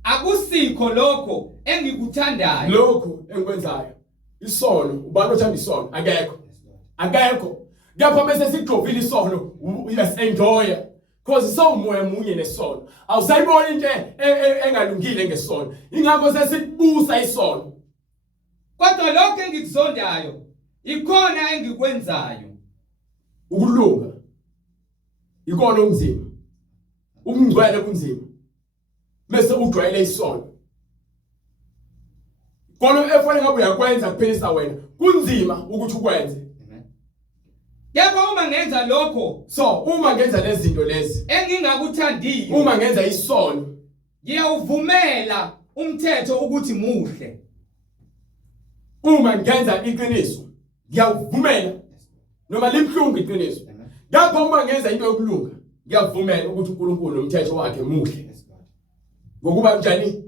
akusikho lokho engikuthandayo lokho engikwenzayo isono ubani othanda isono akekho ngapha bese sigqovile isono yes enjoy because sawumoya munye nesono awusayibona into engalungile ngesono ingakho sesikubusa isono kodwa lokho engikuzondayo ikhona engikwenzayo ukulunga ikona okunzima ukungcwele kunzima bese ujwayele isono kona efanele ngabe uyakwenza kuphilisa wena kunzima ukuthi ukwenze yebo uma ngenza lokho so uma ngenza lezi zinto lezi engingakuthandiyo uma ngenza isono ngiyawuvumela umthetho ukuthi muhle uma ngenza iqiniso ngiyavumela noma libhlungu iqiniso lapho uma ngenza into yokulunga ngiyavumela ukuthi uNkulunkulu nomthetho wakhe muhle ngokuba njani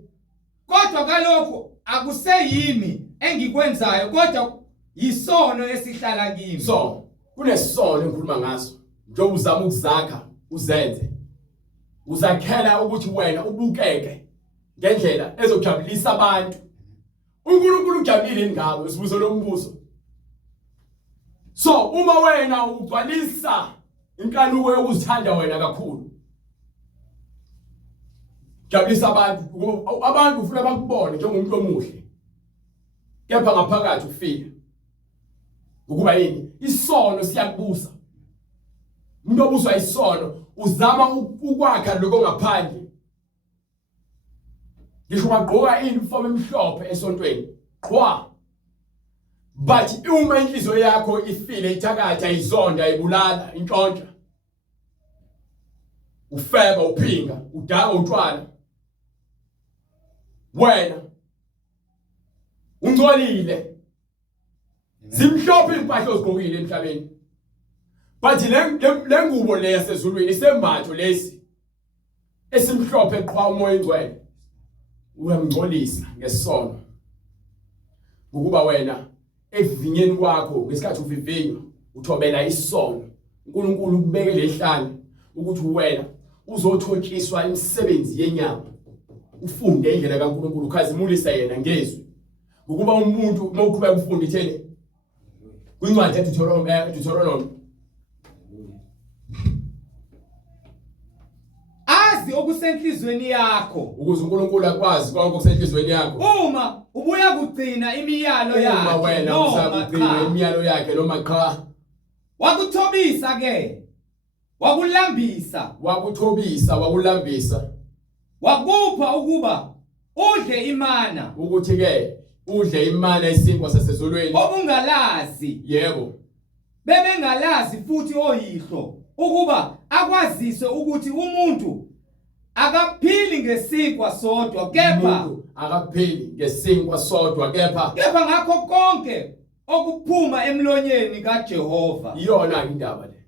kodwa kalokho akuseyimi engikwenzayo kodwa yisono esihlala kimi so kunesono engikhuluma ngaso njengoba uzama ukuzakha uzenze uzakhela ukuthi wena ubukeke ngendlela ezojabulisa abantu uNkulunkulu ujabulile ngawe sibuzo lombuzo so uma wena ugcwalisa inkanuko yokuzithanda wena kakhulu jabulisa abantu ufuna bakubone njengomuntu omuhle kepha ngaphakathi ufile ukuba yini isono siyakubusa umuntu obuswa isono uzama ukwakha lokho ngaphandle ngisho ungagqoka uniform emhlophe esontweni qwa but uma inhliziyo yakho ifile ithakatha izonda ibulala intshontsha ufeba uphinga udaka utshwala wena ungcolile zimhlophe impahla ozigqokile emhlabeni but le ngubo le yasezulwini isembatho lesi esimhlophe qwa umoya ingcwele uyamngcolisa ngesono ukuba wena evinyeni kwakho ngesikhathi uvivinywa uthobela isono uNkulunkulu ukubeke lehlane ukuthi wena uzothotshiswa imisebenzi yenyama ufunde indlela kaNkulunkulu ukhazimulisa yena ngezwi ukuba umuntu uma uqhubeka ufunda ithele kwincwadi eDuteronomy azi okusenhlizweni yakho ukuze uNkulunkulu akwazi konke okusenhlizweni yakho uma ubuya kugcina imiyalo yakhe uma wena usakugcina imiyalo yakhe noma cha wakuthobisa ke wakulambisa wakulambisa wakupha ukuba udle imana ukuthi ke udle imana isinkwa sasezulwini obungalazi yebo bebengalazi futhi oyihlo ukuba akwazise ukuthi umuntu akaphili ngesinkwa sodwa kepha ngakho konke okuphuma emlonyeni kaJehova iyona indaba le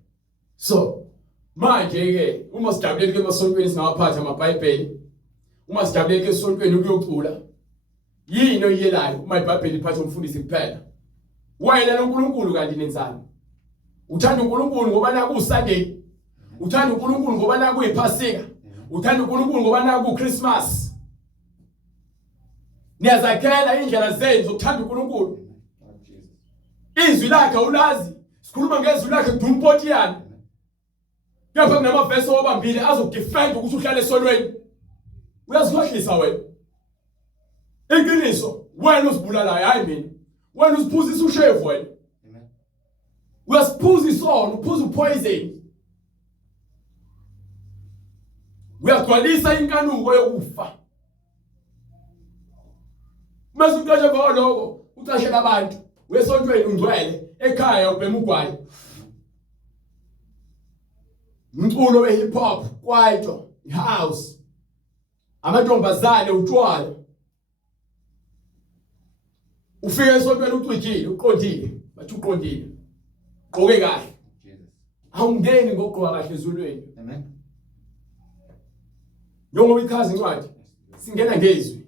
so manje ke uma sijabuleke emasontweni singawaphatha amabhayibheli uma sijabuleke esontweni ukuyocula yini oyelayo uma iBhayibheli iphatha umfundisi kuphela wena noNkulunkulu kanti nenzani uthanda uNkulunkulu ngoba naku uSunday uthanda uNkulunkulu ngoba naku iPhasika uthanda uNkulunkulu ngoba naku uChristmas niyazakhela indlela zenu zokuthanda uNkulunkulu izwi lakhe ulazi sikhuluma ngezwi lakhe dumpotiyana kepha kunamavesi obambile azokudefend ukuthi uhlale esonweni uyazikhohlisa wena iqiniso wena usibulalayo hayi mina wena usiphuzisa ushevu wena uyasiphuza isono uphuza upoison uyagcwalisa inkanuko yokufa bese uqashe lokho ucashela abantu wesontweni ungcwele ekhaya ubhema ugwayi umculo we-hip hop kwaito house amantombazane utshwala ufike esontweni ucijile uqondile bathi uqondile gqoke kahle awungeni ngogqoka kahle ezulwini amen njengoba ikhazi incwadi singena ngezwi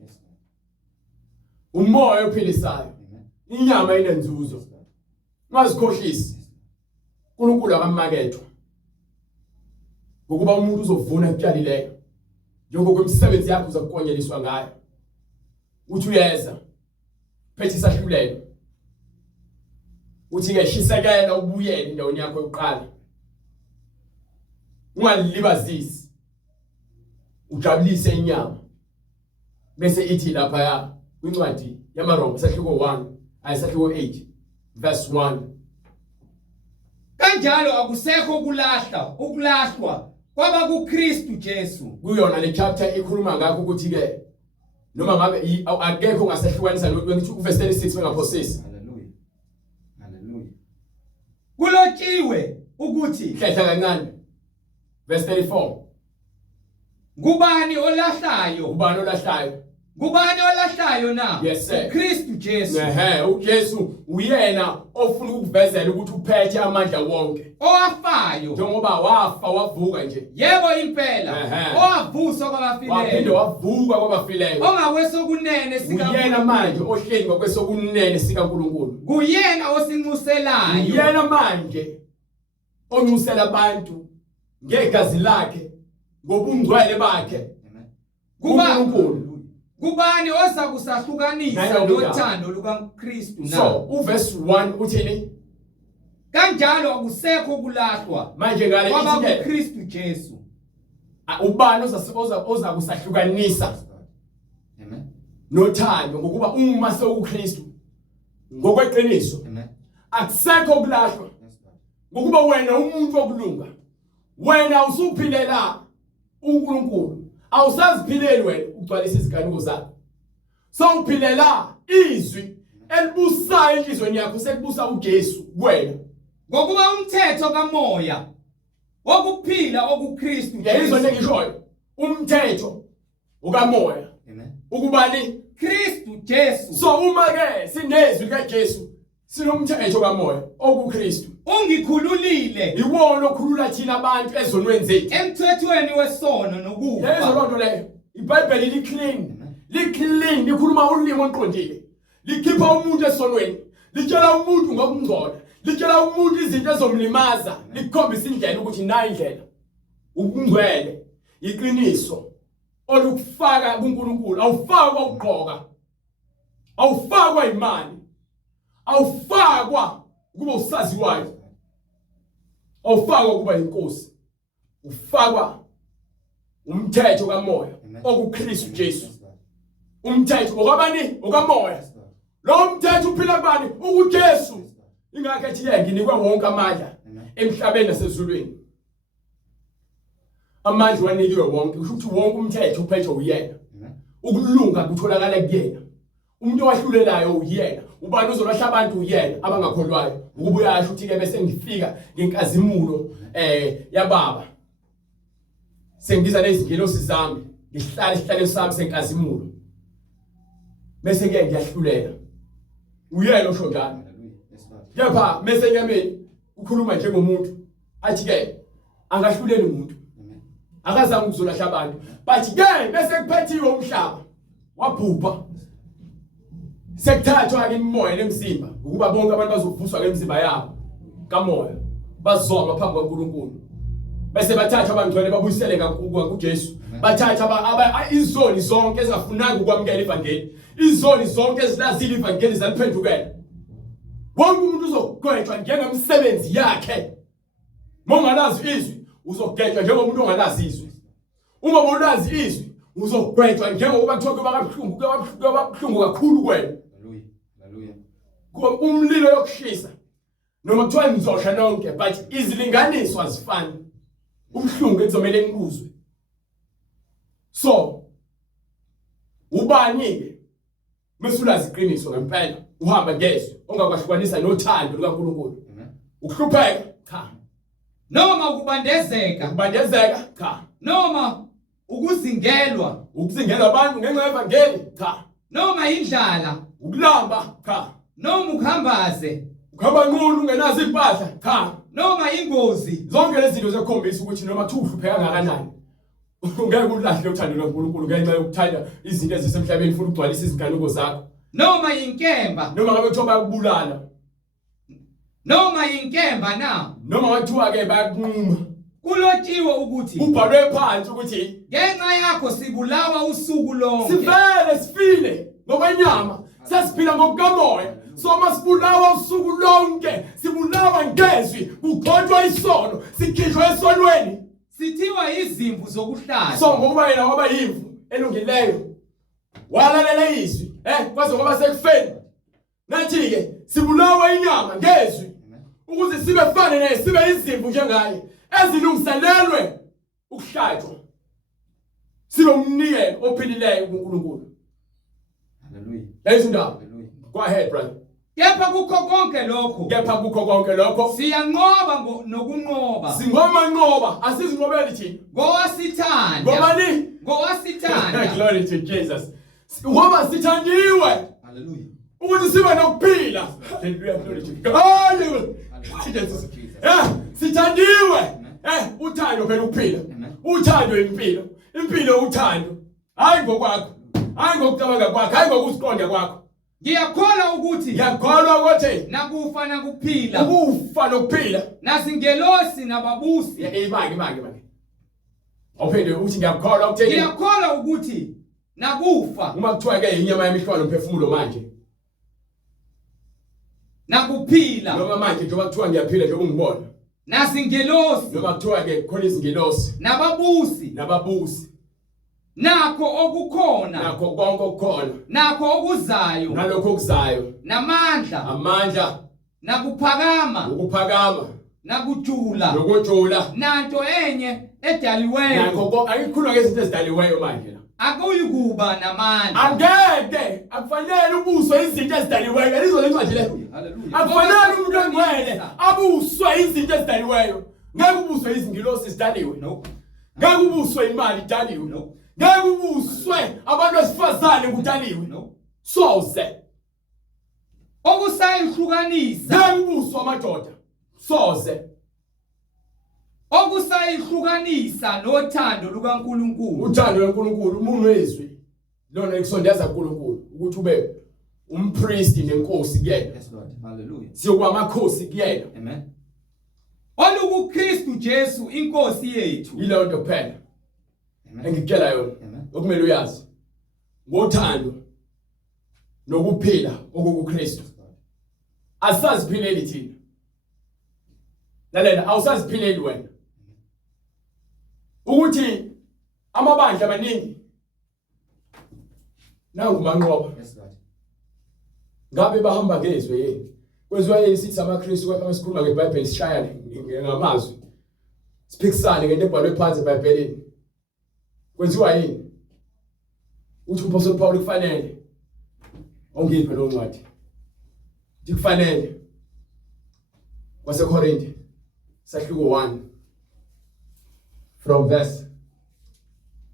umoya ophilisayo inyama inenzuzo ungazikhohlisi uNkulunkulu akamakethwa ngokuba umuntu uzovuna ekutyalileyo njengoba imisebenzi yakho uzakukonyeliswa ngayo uthi uyeza phethe isahlulelo uthi ke shisekela ubuyele endaweni yakho yokuqala ungalibazisi ujabulise inyama bese ithi lapha ya kwincwadi yamaRoma sahluko 1 ayisahluko 8 verse 1 kanjalo akusekho ukulahlwa kwaba kuKristu Jesu kuyona le chapter ikhuluma ngakho ukuthi ke noma ngabe akekho ngasehlukanisa ngithi uverse 36 bengaphosisi. Hallelujah hallelujah kulotshiwe ukuthi hlehla kancane verse 34 ngubani olahlayo Ngubani olahlayo na Yes, sir. Kristu Jesu uJesu uyena ofuna ukukuvezela ukuthi uphethe amandla wonke owafayo njengoba wafa wavuka nje yebo impela owavuswa waphinde kwabafileyo wavuka kwabafileyo ongakwesokunene uyena manje ohleli ngakwesokunene sikaNkulunkulu kuyena osinxuselayo uyena manje onxusela abantu ngegazi lakhe ngobungcwele bakhe kuNkulunkulu. Kubani oza kusahlukanisa lothando lukaKristu na? So uverse 1 uthini? Kanjalo akusekho ukulahlwa Manje ngale ithi ke Kristu Jesu. Ubani oza kusahlukanisa? Amen. Nothando ngokuba uma sewuKristu ngokweqiniso. Amen. Akusekho ukulahlwa. Ngokuba wena umuntu okulunga. Wena usuphilela uNkulunkulu. Awusaziphileli wena ugcwalisa iziganuko zakho. Sawuphilela izwi elibusayo enhlizweni yakho sekubusa uJesu kuwena. Ngokuba umthetho kamoya wokuphila okuKristu Jesu ngishoyo. Umthetho ukamoya. Amen. Ukubani Kristu Jesu. So uma ke sinezwi kaJesu sinomthetho kamoya okuKristu. Ungikhululile iwona okhulula thina abantu ezonweni zethu emthethweni wesono nokufa. Yezo lonto leyo iBhayibheli liclean likhuluma ulimi oqondile likhipha umuntu esonweni litshela umuntu ngokungcola litshela umuntu izinto ezomlimaza likhombisa indlela ukuthi nayi indlela ukungcwele iqiniso olukufaka kuNkulunkulu awufakwa ugqoka awufakwa imali awufakwa kuba usaziwayo awufakwa kuba inkosi ufakwa umthetho kamoya okuKristu Jesu umthetho okwabani okamoya lo mthetho uphila kubani ukuJesu ingakho ethi nginikwe wonke amandla emhlabeni nasezulwini amandla wanikiwe wonke kusho ukuthi wonke umthetho uphethwe uyena ukulunga kutholakala kuyena umuntu owahlulelayo uyena ubani uzolahla abantu uyena abangakholwayo ukuba uyasho ukuthi ke bese ngifika ngenkazimulo yababa sengibiza lezingelosi zami ngihlala isihlalo sami senkazimulo bese ke ngiyahlulela uyena osho njalo yepha bese nyameni ukhuluma njengomuntu athi ke angahluleli umuntu akazange ukuzolahla abantu bathi ke bese kuphethiwe umhlaba wabhubha sekuthathwa ke imoya nemzimba ukuba bonke abantu bazovuswa ke imizimba yabo kamoya bazoma phambi kwaNkulunkulu bese bathatha abangcwele babuyisele kuJesu bathatha izoni zonke ezafunanga ukwamukela ivangeli izoni zonke ezilazile ivangeli zaliphendukela wonke umuntu uzogwetshwa njengemsebenzi yakhe mongalazi izwi uzogwetshwa njengomuntu ongalazi izwi uma bolazi izwi uzogwetshwa njengoba kuthiwa kabuhlungu kakhulu kwena kuba umlilo yokushisa noma kuthiwa nizosha nonke but izilinganiso azifani ubuhlungu ekuzomela enkuzwe so ubani ke mesulazi iqiniso ngempela uhamba ngezwi ongakwahlukanisa nothando lukaNkulunkulu ukuhlupheka cha noma ukubandezeka cha noma ukuzingelwa abantu ngenxa yevangeli cha noma indlala ukulamba cha noma ukhamba nqulu ungenazo impahla cha noma ingozi zonke lezi zinto zekhombisa ukuthi noma thuhlupheka kangakanani ungeke ulahle uthando lwaNkulunkulu ngenxa yokuthanda izinto ezisemhlabeni futhi ugcwalisa iziganuko zakho noma inkemba noma ngabe kuthiwa bayakubulala noma inkemba na noma wathiwa ke bayakunquma kulotshiwe ukuthi ubhalwe phansi ukuthi ngenxa yakho sibulawa usuku lonke sifele sifile ngokwenyama sesiphila ngokukamoya So masibulawa usuku lonke, sibulawa ngezwi, kugxothwa isono, sikhishwa esonweni. Sithiwa izimvu zokuhlala. So ngoba yena waba yimvu elungileyo. Walalela izwi, kwaze ngoba sekufeni. Nathi ke sibulawa inyama ngezwi. Ukuze sibe fane naye, sibe izimvu njengaye, ezilungiselelwe ukuhlatshwa. Sibe umnikelo ophilileyo kuNkulunkulu. Hallelujah. Ladies and gentlemen, go ahead, brother. Kepha kukho konke lokho. Siyanqoba nokunqoba. Singoba asizinqobeli thina. Ngowasithanda. Ngobani? Ngowasithanda. Glory to Jesus. Ngoba sithandiwe. Hallelujah. Ukuthi sibe nokuphila. Hallelujah, glory to God. Hallelujah. Jesus. Sithandiwe. Uthando phela ukuphila. Uthando impilo. Impilo uthando. Hayi ngokwakho. Hayi ngokucabanga kwakho, hayi ngokuziqonda kwakho. Ngiyakholwa ukuthi nakufa nakuphila. Ukufa nokuphila. Nasingelosi nababusi. Ibake. Awuphinde uthi ngiyakholwa ukuthini? Ngiyakholwa ukuthi nakufa. Uma kuthiwa ke inyama yamishwana umphefumulo manje. Nakuphila. Noma manje njengoba kuthiwa ngiyaphila nje ungibona. Nasingelosi. Noma kuthiwa ke khona izingelosi. Nababusi. Nakho okukhona. Nakho konke okukhona. Nakho okuzayo. Nalokho okuzayo. Namandla. Nakuphakama. Ukuphakama. Nakujula. Nokujula. Nanto enye edaliweyo. Nakho ayikhuluma ngezinto ezidaliweyo manje la. Akuyikuba namandla. Angeke akufanele ubuswe izinto ezidaliweyo. Lizo lencwadi le. Hallelujah. Akufanele umuntu ongcwele abuswe izinto ezidaliweyo. Ngeke ubuswe izingilosi ezidaliwe. No. Ngeke ubuswe imali idaliwe. No. Ngeke ubuswe abantu besifazane kudaliwe. No. Soze. Okusayihlukanisa. Ngeke ubuswe amadoda. Soze. Okusayihlukanisa nothando lukaNkulunkulu. Uthando lwaNkulunkulu umuntu wezwi. Lona ekusondeza kuNkulunkulu ukuthi ube umpriest nenkosi kuyena. Yes Lord. Hallelujah. Siyokuba amakhosi kuyena. Amen. Oluku Kristu Jesu inkosi yethu. Yilo nto kuphela. Engikutshela yona. Okumele uyazi. Ngothando nokuphila okuKristu. Asaziphileli thina. Lalela awusaziphileli wena. Ukuthi amabandla amaningi nangu manqoba. Yes Lord. Ngabe bahamba ngezwe yini? Kwenziwa yini sithi amaKristu kwathi masikhuluma ngeBhayibheli sishaya ngamazwi. Siphikisane ngento ebhalwe phansi eBhayibhelini. Kwenziwa yini? Uthi uMpostoli Paul kufanele ongiphe lo ncwadi. Kufanele waseKorinte sahluko 1 from verse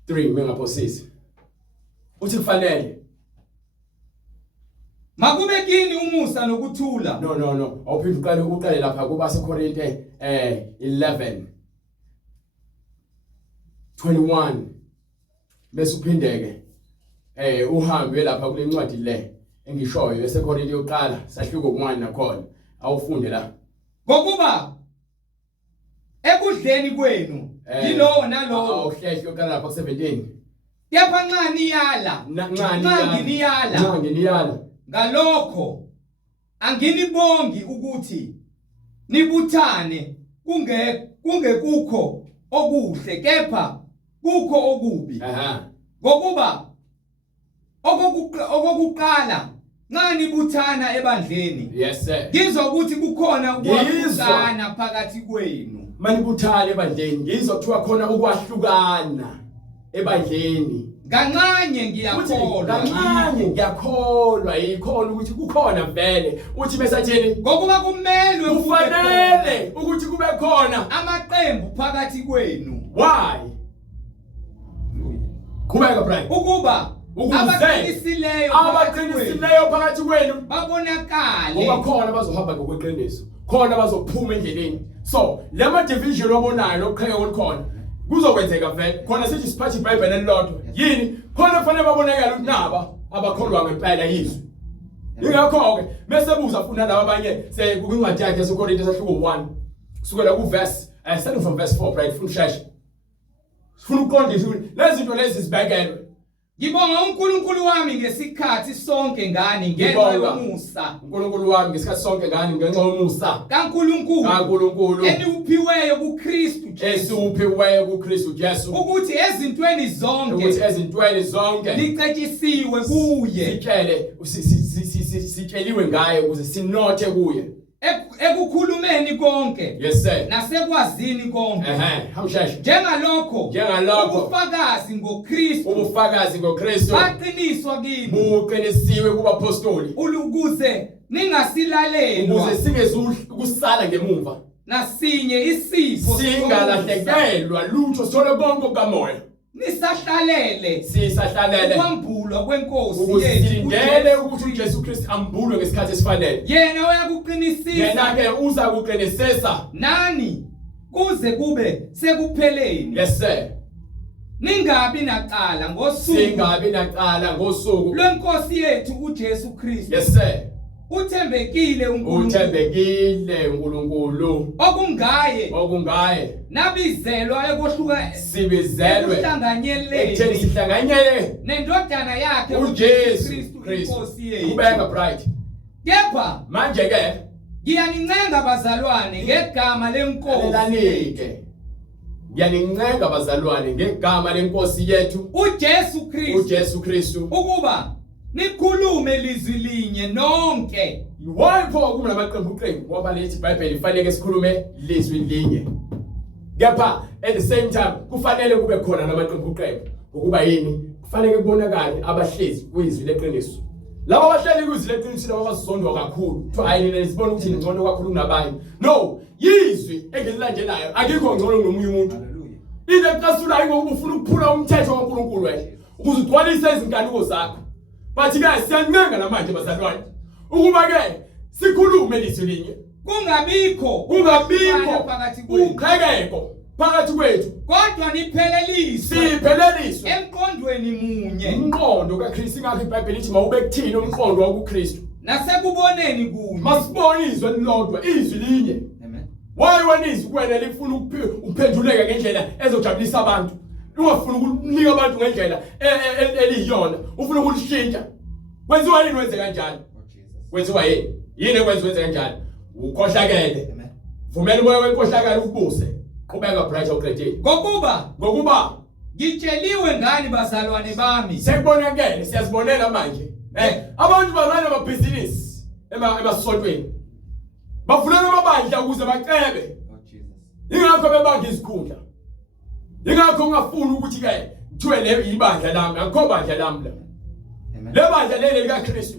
3 mengaphosisi. Uthi kufanele makube kini umusa nokuthula. No. Awuphinde uqale lapha kuba seKorinte 11:21 bese uphindeke uhambe lapha kule ncwadi le engishoyo eseKorinte yokuqala sahluko 1 nakhona awufunde la. Ngokuba ekudleni kwenu yilowo nalowo. Awuhlehle yokuqala lapha ku17. Kepha nxa niyala. Nxa nginiyala. Ngalokho anginibongi ukuthi nibuthane kungekukho okuhle kepha kukho okubi. Ngokuba okokuqala nxa nibuthana ebandleni. Yes sir. Ngizwa ukuthi kukhona ukwahlukana phakathi kwenu. Manibuthane ebandleni ngizwa kuthiwa khona ukwahlukana ebandleni. Kancane ngiyakholwa yikhona ukuthi kukhona vele uthi besathini ngokuba kumelwe kufanele ukuthi kube khona amaqembu phakathi kwenu. Why? Kubeka Brian ukuba abaqinisileyo phakathi kwenu babonakale ngoba khona bazohamba ngokweqiniso, khona bazophuma endleleni. So lama division obonayo lokukhanya olukhona kuzokwenzeka vele khona sithi siphathe iBhayibheli elilodwa yini khona kufanele babonakala ukuthi naba abakholwa ngempela yizwi. Ingakho ke bese buza funa laba abanye sekuyincwadi yakhe eseKorinte sahluko 1 kusukela ku verse starting from verse 4 right funa usheshe. Sifuna ukuqondisa ukuthi lezi zinto lezi zibekelwe. Ngibonga uNkulunkulu wami ngesikhathi sonke ngani ngenxa yomusa. uNkulunkulu wami ngesikhathi sonke ngani ngenxa yomusa kaNkulunkulu eniuphiweyo kuKristu Jesu. esuphiweyo kuKristu Jesu Ukuthi ezintweni zonke licetshisiwe kuye. sitsheliwe ngaye ukuze sinothe kuye. Ekukhulumeni konke. Yes sir. Nasekwazini konke. Hamshasha. Njengalokho ubufakazi ngoKristu baqiniswa kini. buqinisiwe kubapostoli Ukuze ningasilalelwa. ukuze singezukusala ngemuva. Nasinye isipho singalahlekelwa lutho sithole konke okamoya. Sisahlalele ukwambulwa kwenkosi yethu sindele ukuthi uJesu Kristu ambulwe ngesikhathi esifanele. Yena uyakuqinisisa. Yena ke uza kuqinisisa nani kuze kube sekupheleni. Yes sir. Singabi naqala ngosuku lwenkosi yethu uJesu Kristu. Yes sir. Uthembekile uNkulunkulu okungaye nabizelwa ekohluka sibizelwe ekuhlanganyeleni sihlanganyele nendodana yakhe uJesu Kristu kubeka bright. Kepha manje ke ngiyanincenga bazalwane ngegama lenkosi. Ngiyanincenga bazalwane ngegama lenkosi yethu uJesu Kristu ukuba nikhulume lizwi linye nonke. Wayipho kumlamaqembu ngoba lethi iBhayibheli ifanele sikhulume lizwi linye. Kepha at the same time kufanele kube khona namaqembu ukuba yini kufanele kubonakale abahlezi kwizwi leqiniso. Laba abahleli kwizwi leqiniso laba abasondwa kakhulu. Hayi nina nisibona ukuthi ngcono kakhulu kunabanye. No, yizwi engililandelayo akikho ngcono nomunye umuntu. Into eqasulayo ngoba ufuna ukuphula umthetho kaNkulunkulu wena ukuze ugcwalise izinkanuko zakho. Bathi ke siyancenga namanje bazalwane ukuba ke sikhulume lizwi linye kungabikho uqhekeko phakathi kwethu kodwa sipheleliswe emqondweni munye. Umqondo kaKristu ngakho iBhayibheli ithi mawube kuthini umqondo wakuKristu nasekuboneni kunye masibone izwi elilodwa izwi linye. Amen. Waye wanizwi kuwena lifuna uphenduleke ngendlela ezojabulisa abantu. Ungafuna ukunika abantu ngendlela eliyona ufuna ukulishintsha. Kwenziwa yini wenze kanjani? Kwenziwa yini ekwenza kanjani? Ukhohlakele. Vumela umoya wenkohlakalo ukubuse. Qhubeka bright ocredit. Ngokuba ngitsheliwe ngani bazalwane bami. Sekubonakele siyazibonela manje. Abantu bazana amabhizinisi emasontweni. Bavulela amabandla ukuze bacebe. Ingakho bebanga izikhundla. Ingakho ungafuni ukuthi ke kuthiwe le ibandla lami akho bandla lami la. Le bandla leli likaKristu.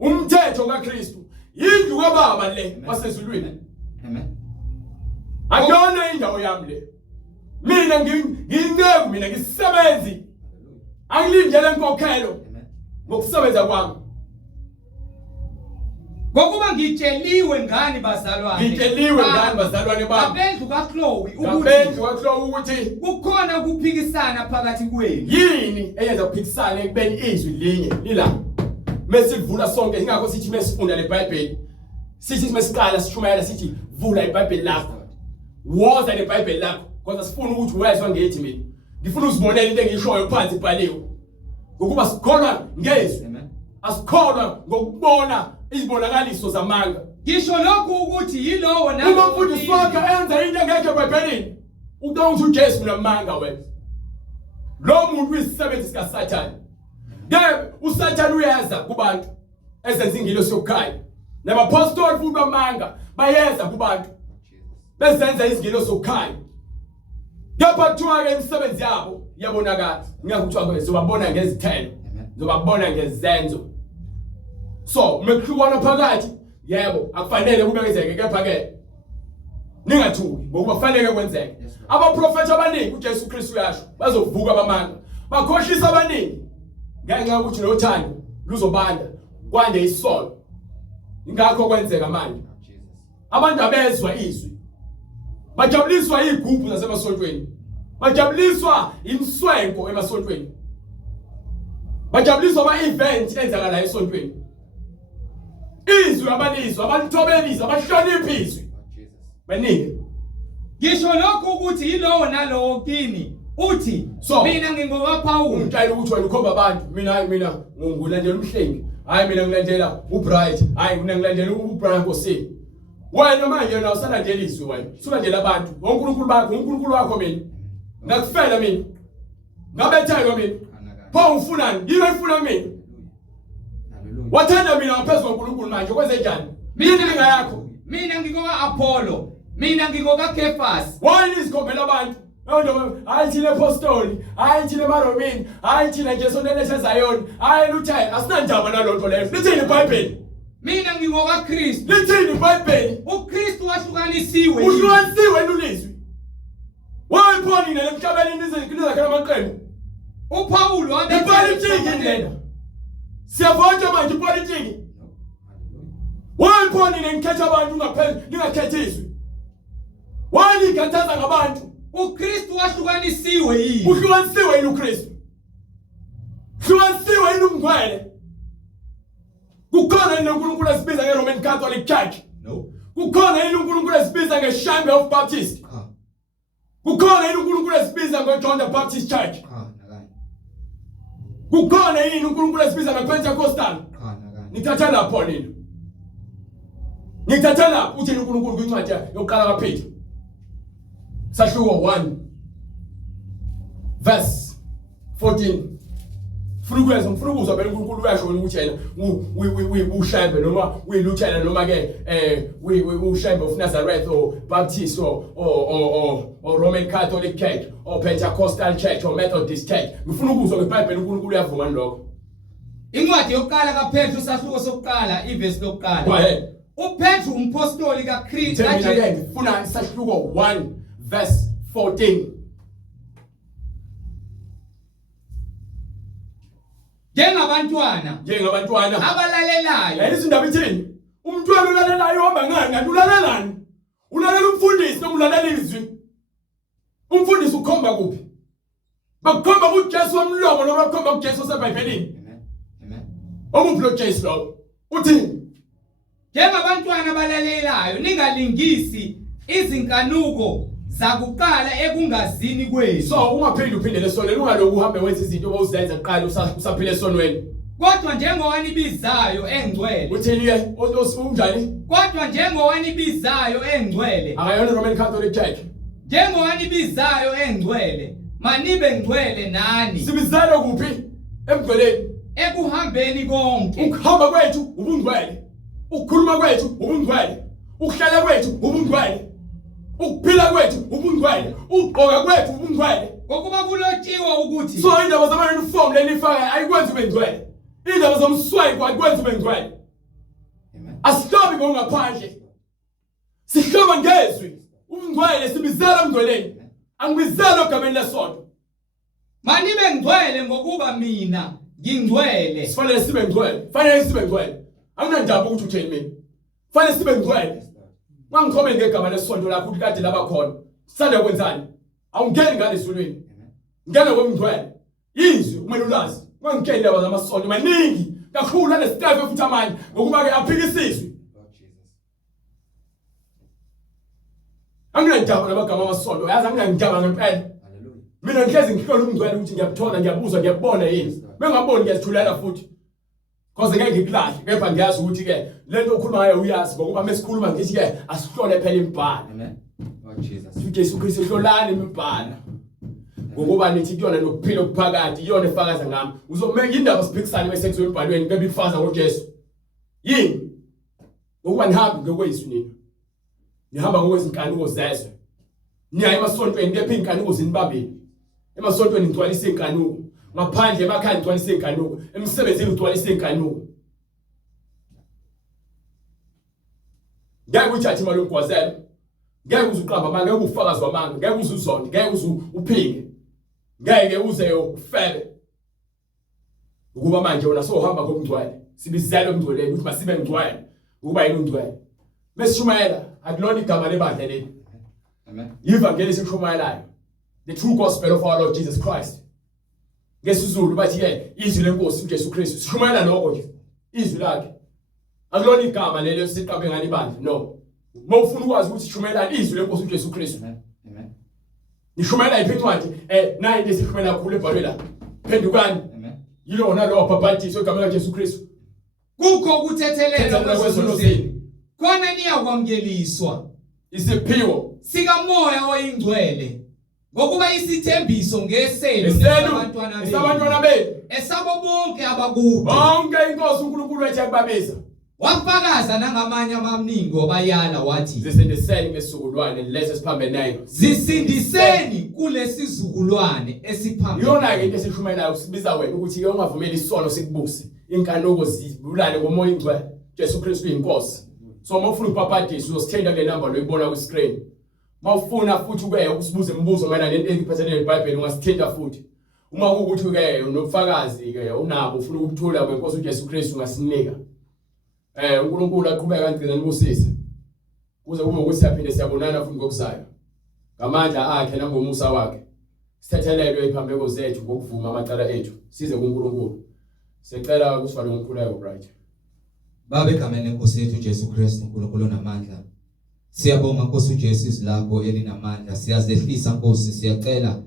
Umthetho kaKristu indlu kaBaba le wasezulwini. Amen. Akuyona indawo yami le. Mina ngiyinceku mina ngisebenzi. Angilindele inkokhelo ngokusebenza kwami. Ngokuba ngitsheliwe ngani bazalwane bami. Abendlu kaChloe ukuthi kukhona ukuphikisana phakathi kwenu. Yini eyenza ukuphikisana ekubeni izwi linye lila. Mesivula sonke ingakho sithi mesifunda leBhayibheli. Sithi mesiqala sishumayela sithi vula iBhayibheli lakho. Woza leBhayibheli lakho kodwa sifuna ukuthi wezwe ngethi mina. Ngifuna uzibonele into engiyishoyo phansi ibhaliwe. Ngokuba sikholwa ngezwi. Asikholwa ngokubona izibonakaliso zamanga. Ngisho lokho ukuthi yilowo nawo. Uma umfundisi wakhe enza into engekho eBhayibhelini, uthi uJesu unamanga wena. Lo muntu uyisisebenzi sikaSathane. Ke uSathane uyeza kubantu ezenza ingilosi yokukhanya. Nabapostoli futhi bamanga bayeza kubantu. Bezenza izingilosi zokukhanya. Kepha kuthiwa ke imisebenzi yabo yabonakala. Ngiyakuthiwa ke zobabona ngezithelo. Zobabona ngezenzo. So, mekuhlukwana phakathi, yebo, akufanele kube kwenzeke kepha ke ningathuki ngokuba kufanele kwenzeke. Abaprofeti abaningi uJesu Kristu uyasho bazovuka abamanga. Bakhohlisa abaningi. Ngenxa ukuthi nothando luzobanda kwande isono. Ingakho kwenzeka manje. Abantu abezwa izwi. Bajabuliswa izigubhu zasemasontweni. Bajabuliswa imswenko emasontweni. Bajabuliswa ama-event enzakala esontweni. Izwi abalizwa abalithobelisa abahlonipha izwi. Baningi. Ngisho lokho ukuthi yilowo nalowo kini uthi So, mina ngingokwaPawulu ungitshela ukuthi wena ukhomba abantu mina ngilandela umhlengi hayi mina ngilandela uBright hayi mina ngilandela uBrian Nkosini wena manje na usalandela izwi wena usulandela abantu uNkulunkulu bakho uNkulunkulu wakho mina ngakufela mina ngabetheka mina pho ufunani yini efuna mina wathanda mina ngaphezulu koNkulunkulu manje kwenze njani mina ninga yakho mina ngingokwaApollo mina ngingokwaKefas wani izikhombela abantu hayi thina apostoli hayi thina emaromini hayi thina nje sonele seZayoni hayi luthaya asinandaba nalonto leyo lithini iBhayibheli mina ngingokwaKristu lithini iBhayibheli uKristu wahlukanisiwe uhlukanisiwe nolizwi wayiphoni nemhlabeni nizakhe amaqembu uPawulu ipolitiki indlela siyavota manje ipolitiki wayiphoni ngikhetha abantu ngaphezulu ningakhethiswi wani ikhathaza ngabantu uKristu wahlukanisiwe yini uhlukanisiwe yini uKristu uhlukanisiwe yini umngcwele kukhona yini uNkulunkulu esibiza ngeRoman Catholic Church No. kukhona yini uNkulunkulu esibiza ngeChamber of Baptist kukhona yini uNkulunkulu esibiza ngeJohn the Baptist Church kukhona yini uNkulunkulu esibiza ngePentecostal ngithatha lapho nini ngithatha lapho uthini uNkulunkulu kwincwadi yokuqala kaPeter sahluko 1 verse 14 Furukwenza mfurukuzwa phela uNkulunkulu uyasho ukuthi yena uShambe noma uyiluthela noma ke uShambe of Nazareth or Baptist or Roman Catholic Church or Pentecostal Church or Methodist Church ngifuna ukuzwa ngeBhayibheli uNkulunkulu uyavuma lokho incwadi yokuqala kaPetru sahluko sokuqala ivesi lokuqala uPetru umpostoli kaKristu kanje ngifuna isahluko 1 verse 14 njengabantwana abalalelayo yini izindaba ithini umntwana ulalelayo uhamba ngani kanti ulalelani ulalela umfundisi noma ulalela izwi umfundisi ukhomba kuphi bakukhomba kuJesu womlomo noma bakukhomba kuJesu oseBhayibhelini amen omuphi lo Jesu lo uthini njengabantwana abalalelayo ningalingisi izinkanuko zakuqala ekungazini kwenu so ungaphindi uphindele esonweni ungaloku uhambe wenza izinto obuzenza kuqala usaphile esonweni kodwa njengowanibizayo engcwele uthini ke unjani kodwa njengowanibizayo engcwele akayona Roman Catholic Church njengowanibizayo engcwele manibe ngcwele nani sibizana kuphi emgcweleni ekuhambeni konke ukuhamba kwethu ubungcwele ukukhuluma kwethu ubungcwele ukuhlala kwethu ubungcwele ukuphila kwethu ubungcwele ugqoka kwethu ubungcwele ngokuba kulotshiwe ukuthi so indaba zama-uniform lelifaka ayikwenzi ube ngcwele indaba zomswayiko ayikwenzi ube ngcwele asihlobi ngokungaphandle sihloba ngezwi ubungcwele sibizela emngcweleni angibizela ogameni lesonto manibe ngcwele ngokuba mina ngingcwele sifanele sibe ngcwele anginandaba ukuthi utheni mina fanele sibe ngcwele Mangikhome ngegama lesonto lakho ukuthi kade laba khona. Sisanda kwenzani? Awungeni ngale ezulwini. Ngene komngcwele. Izwi kumele ulazi. Mangikele indaba zamasonto maningi kakhulu anesitafu futhi amanye ngokuba ke aphikisizwe. Anginandaba nabagama amasonto. Yazi anginandaba ngempela. Mina ngihlezi ngihlola umngcwele ukuthi ngiyabuthola ngiyabuzwa ngiyabona yini. Bengaboni ngiyazithulela futhi. Because ngeke ngikulahle kepha ngiyazi ukuthi ke lento okhuluma ngayo uyazi ngokuba mesikhuluma ngithi ke asihlole phela imibhalo amen oh Jesus uJesu Kristu hlolani imibhalo ngokuba nithi kuyona nokuphila okuphakathi iyona efakaza ngami uzomeka indaba siphikisane bese kuzoyibhalweni kebe ifaza ngoJesu yini ngokuba nihambe ngokwezwi nini nihamba ngokwezinkanuko zezwe niya emasontweni kepha inkanuko zinibambile emasontweni ngigcwalisa inkanuko ngaphandle emakhaya ngigcwalisa inkanuko emsebenzini ngigcwalisa inkanuko ngeke uthathe imali yomgwazelo ngeke uzuqamba manje ngeke ufakazi wamanga ngeke uzuzonde ngeke uzuphinge ngeke uze ufebe ukuba manje wona sohamba ngomgcwele sibizele umgcweleni ukuthi masibe ngcwele ukuba yini ungcwele mesishumayela akulona igama lebandla leli amen ivangeli esishumayelayo the true gospel of our Lord Jesus Christ ngesizulu bathi ke izwi lenkosi uJesu Kristu sishumayela lokho nje izwi lakhe akulona igama lelo siqambe ngani bandla no mawufuna ukwazi ukuthi sishumayela izwi lenkosi uJesu Kristu amen Nishumela iphetwathi nayi lesihumela kakhulu ebhalwe la. Phendukani. Amen. Yilona lo wabhabhathiswa igama likaJesu Kristu. Kukho ukuthethelelwa kwezolozini. Khona niyakwamkeliswa Isiphiwo sikamoya oyingcwele. Ngokuba isithembiso ngesenu esabantwana benu. Esabo bonke abakude. Bonke inkosi uNkulunkulu wethu yakubabeza. Wafakaza nangamanye amaningi wabayala wathi Zisindiseni ngesizukulwane lesi esiphambanayo. Zisindiseni kulesizukulwane esiphambanayo. Iyona ke into esishumelayo sibiza wena ukuthi ke ungavumeli isono sikubuse. Inkanuko zibulale ngomoya ingcwele. Jesu Kristu inkosi. So mawufuna ukupaphatisa uzosithenda le number lo ibona ku screen. Mawufuna futhi ukusibuza imibuzo mayelana nento engiphathelene neBhayibheli ungasithinda futhi. Uma ukuthi ke unobufakazi ke unabo ufuna ukuthula kwenkosi uJesu Kristu ungasinika. uNkulunkulu aqhubeka kanjena nibusise. Kuze kube ukuthi siyaphinde siyabonana futhi ngokuzayo. Ngamandla akhe nangomusa wakhe. Sithethelelwe iphambeko zethu ngokuvuma amacala ethu. Size kuNkulunkulu. Sicela ukusifale ngokukhuleka bright. Baba egameni lenkosi yethu Jesu Kristu uNkulunkulu namandla. Siyabonga Nkosi uJesu izilakho elinamandla. Siyazehlisa Nkosi, siyacela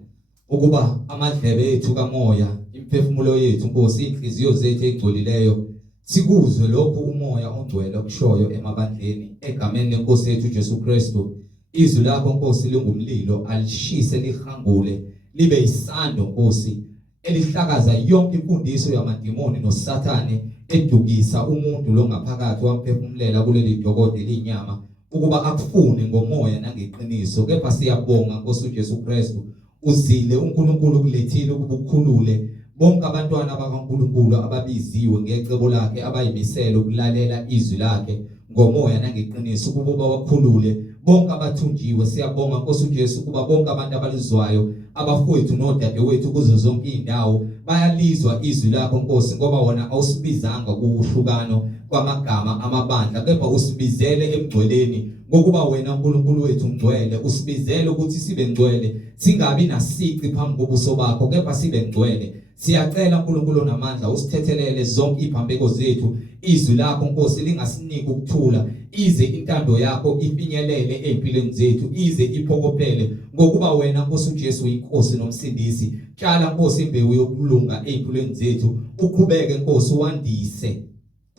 ukuba amadlebe ethu kamoya, imphefumulo yethu Nkosi, inhliziyo zethu egcolileyo sikuzwe lokho umoya ongcwele okushoyo emabandleni egameni lenkosi yethu Jesu Kristu. Izwi lakho Nkosi lingumlilo, alishise lihangule libe isando Nkosi elihlakaza yonke imfundiso yamadimoni noSathane edukisa umuntu lo ngaphakathi wamphefumulela kuleli dokodo elinyama ukuba akufune ngomoya nangeqiniso. Kepha siyabonga Nkosi uJesu Kristu, uzile uNkulunkulu kulethile ukubukhulule bonke abantwana bakaNkulunkulu ababiziwe ngecebo lakhe abayimisela ukulalela izwi lakhe ngomoya nangeqiniso ukuba bakhulule bonke abathunjiwe. Siyabonga Nkosi uJesu kuba bonke abantu abalizwayo abafowethu nodadewethu kuzo zonke indawo bayalizwa izwi lakho Nkosi, ngoba wona awusibizanga kuhlukano kwamagama amabandla, kepha usibizele emgcweleni ngokuba wena uNkulunkulu wethu ngcwele. Usibizele ukuthi sibe ngcwele, singabi nasici phambi kobuso bakho, kepha sibe ngcwele. Siyacela uNkulunkulu namandla usithethelele zonke iphambeko zethu. Izwi lakho Nkosi lingasiniki ukuthula, ize intando yakho ifinyelele empilweni zethu, ize iphokophele ngokuba wena Nkosi uJesu inkosi nomsindisi. Tshala Nkosi imbewu yokulunga empilweni zethu, uqhubeke Nkosi wandise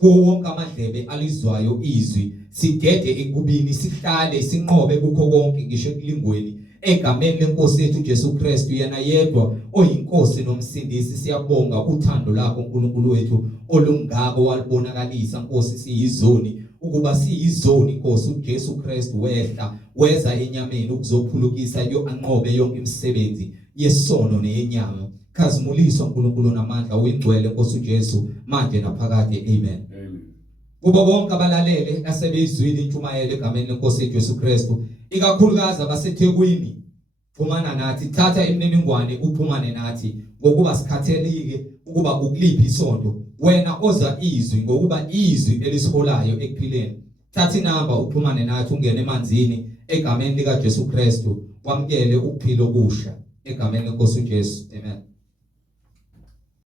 wonke amadlebe alizwayo izwi, sidede ekubini, sihlale sinqobe kukho konke ngisho ekulingweni egameni lenkosi yethu Jesu Kristu, yena yedwa oyinkosi nomsindisi. Siyabonga uthando lakho uNkulunkulu wethu olungako walibonakalisa Nkosi, siyizoni ukuba siyizoni Nkosi uJesu Kristu wehla weza enyameni ukuzophulukisa anqobe yonke imisebenzi yesono neyenyama. Khazimuliswa uNkulunkulu namandla uyingcwele Nkosi uJesu manje naphakade. Amen. Kuba bonke abalalele asebeyizwile intshumayelo egameni lenkosi Jesu Kristu, ikakhulukazi abaseThekwini, phumana nathi, thatha imininingwane uphumane nathi ngokuba sikhathelike ukuba ukuliphi isonto, wena oza izwi ngokuba izwi elisiholayo ekuphileni. Thatha inamba uphumane nathi ungene emanzini egameni likaJesu Kristu, wamkele ukuphila okusha egameni lenkosi uJesu. Amen.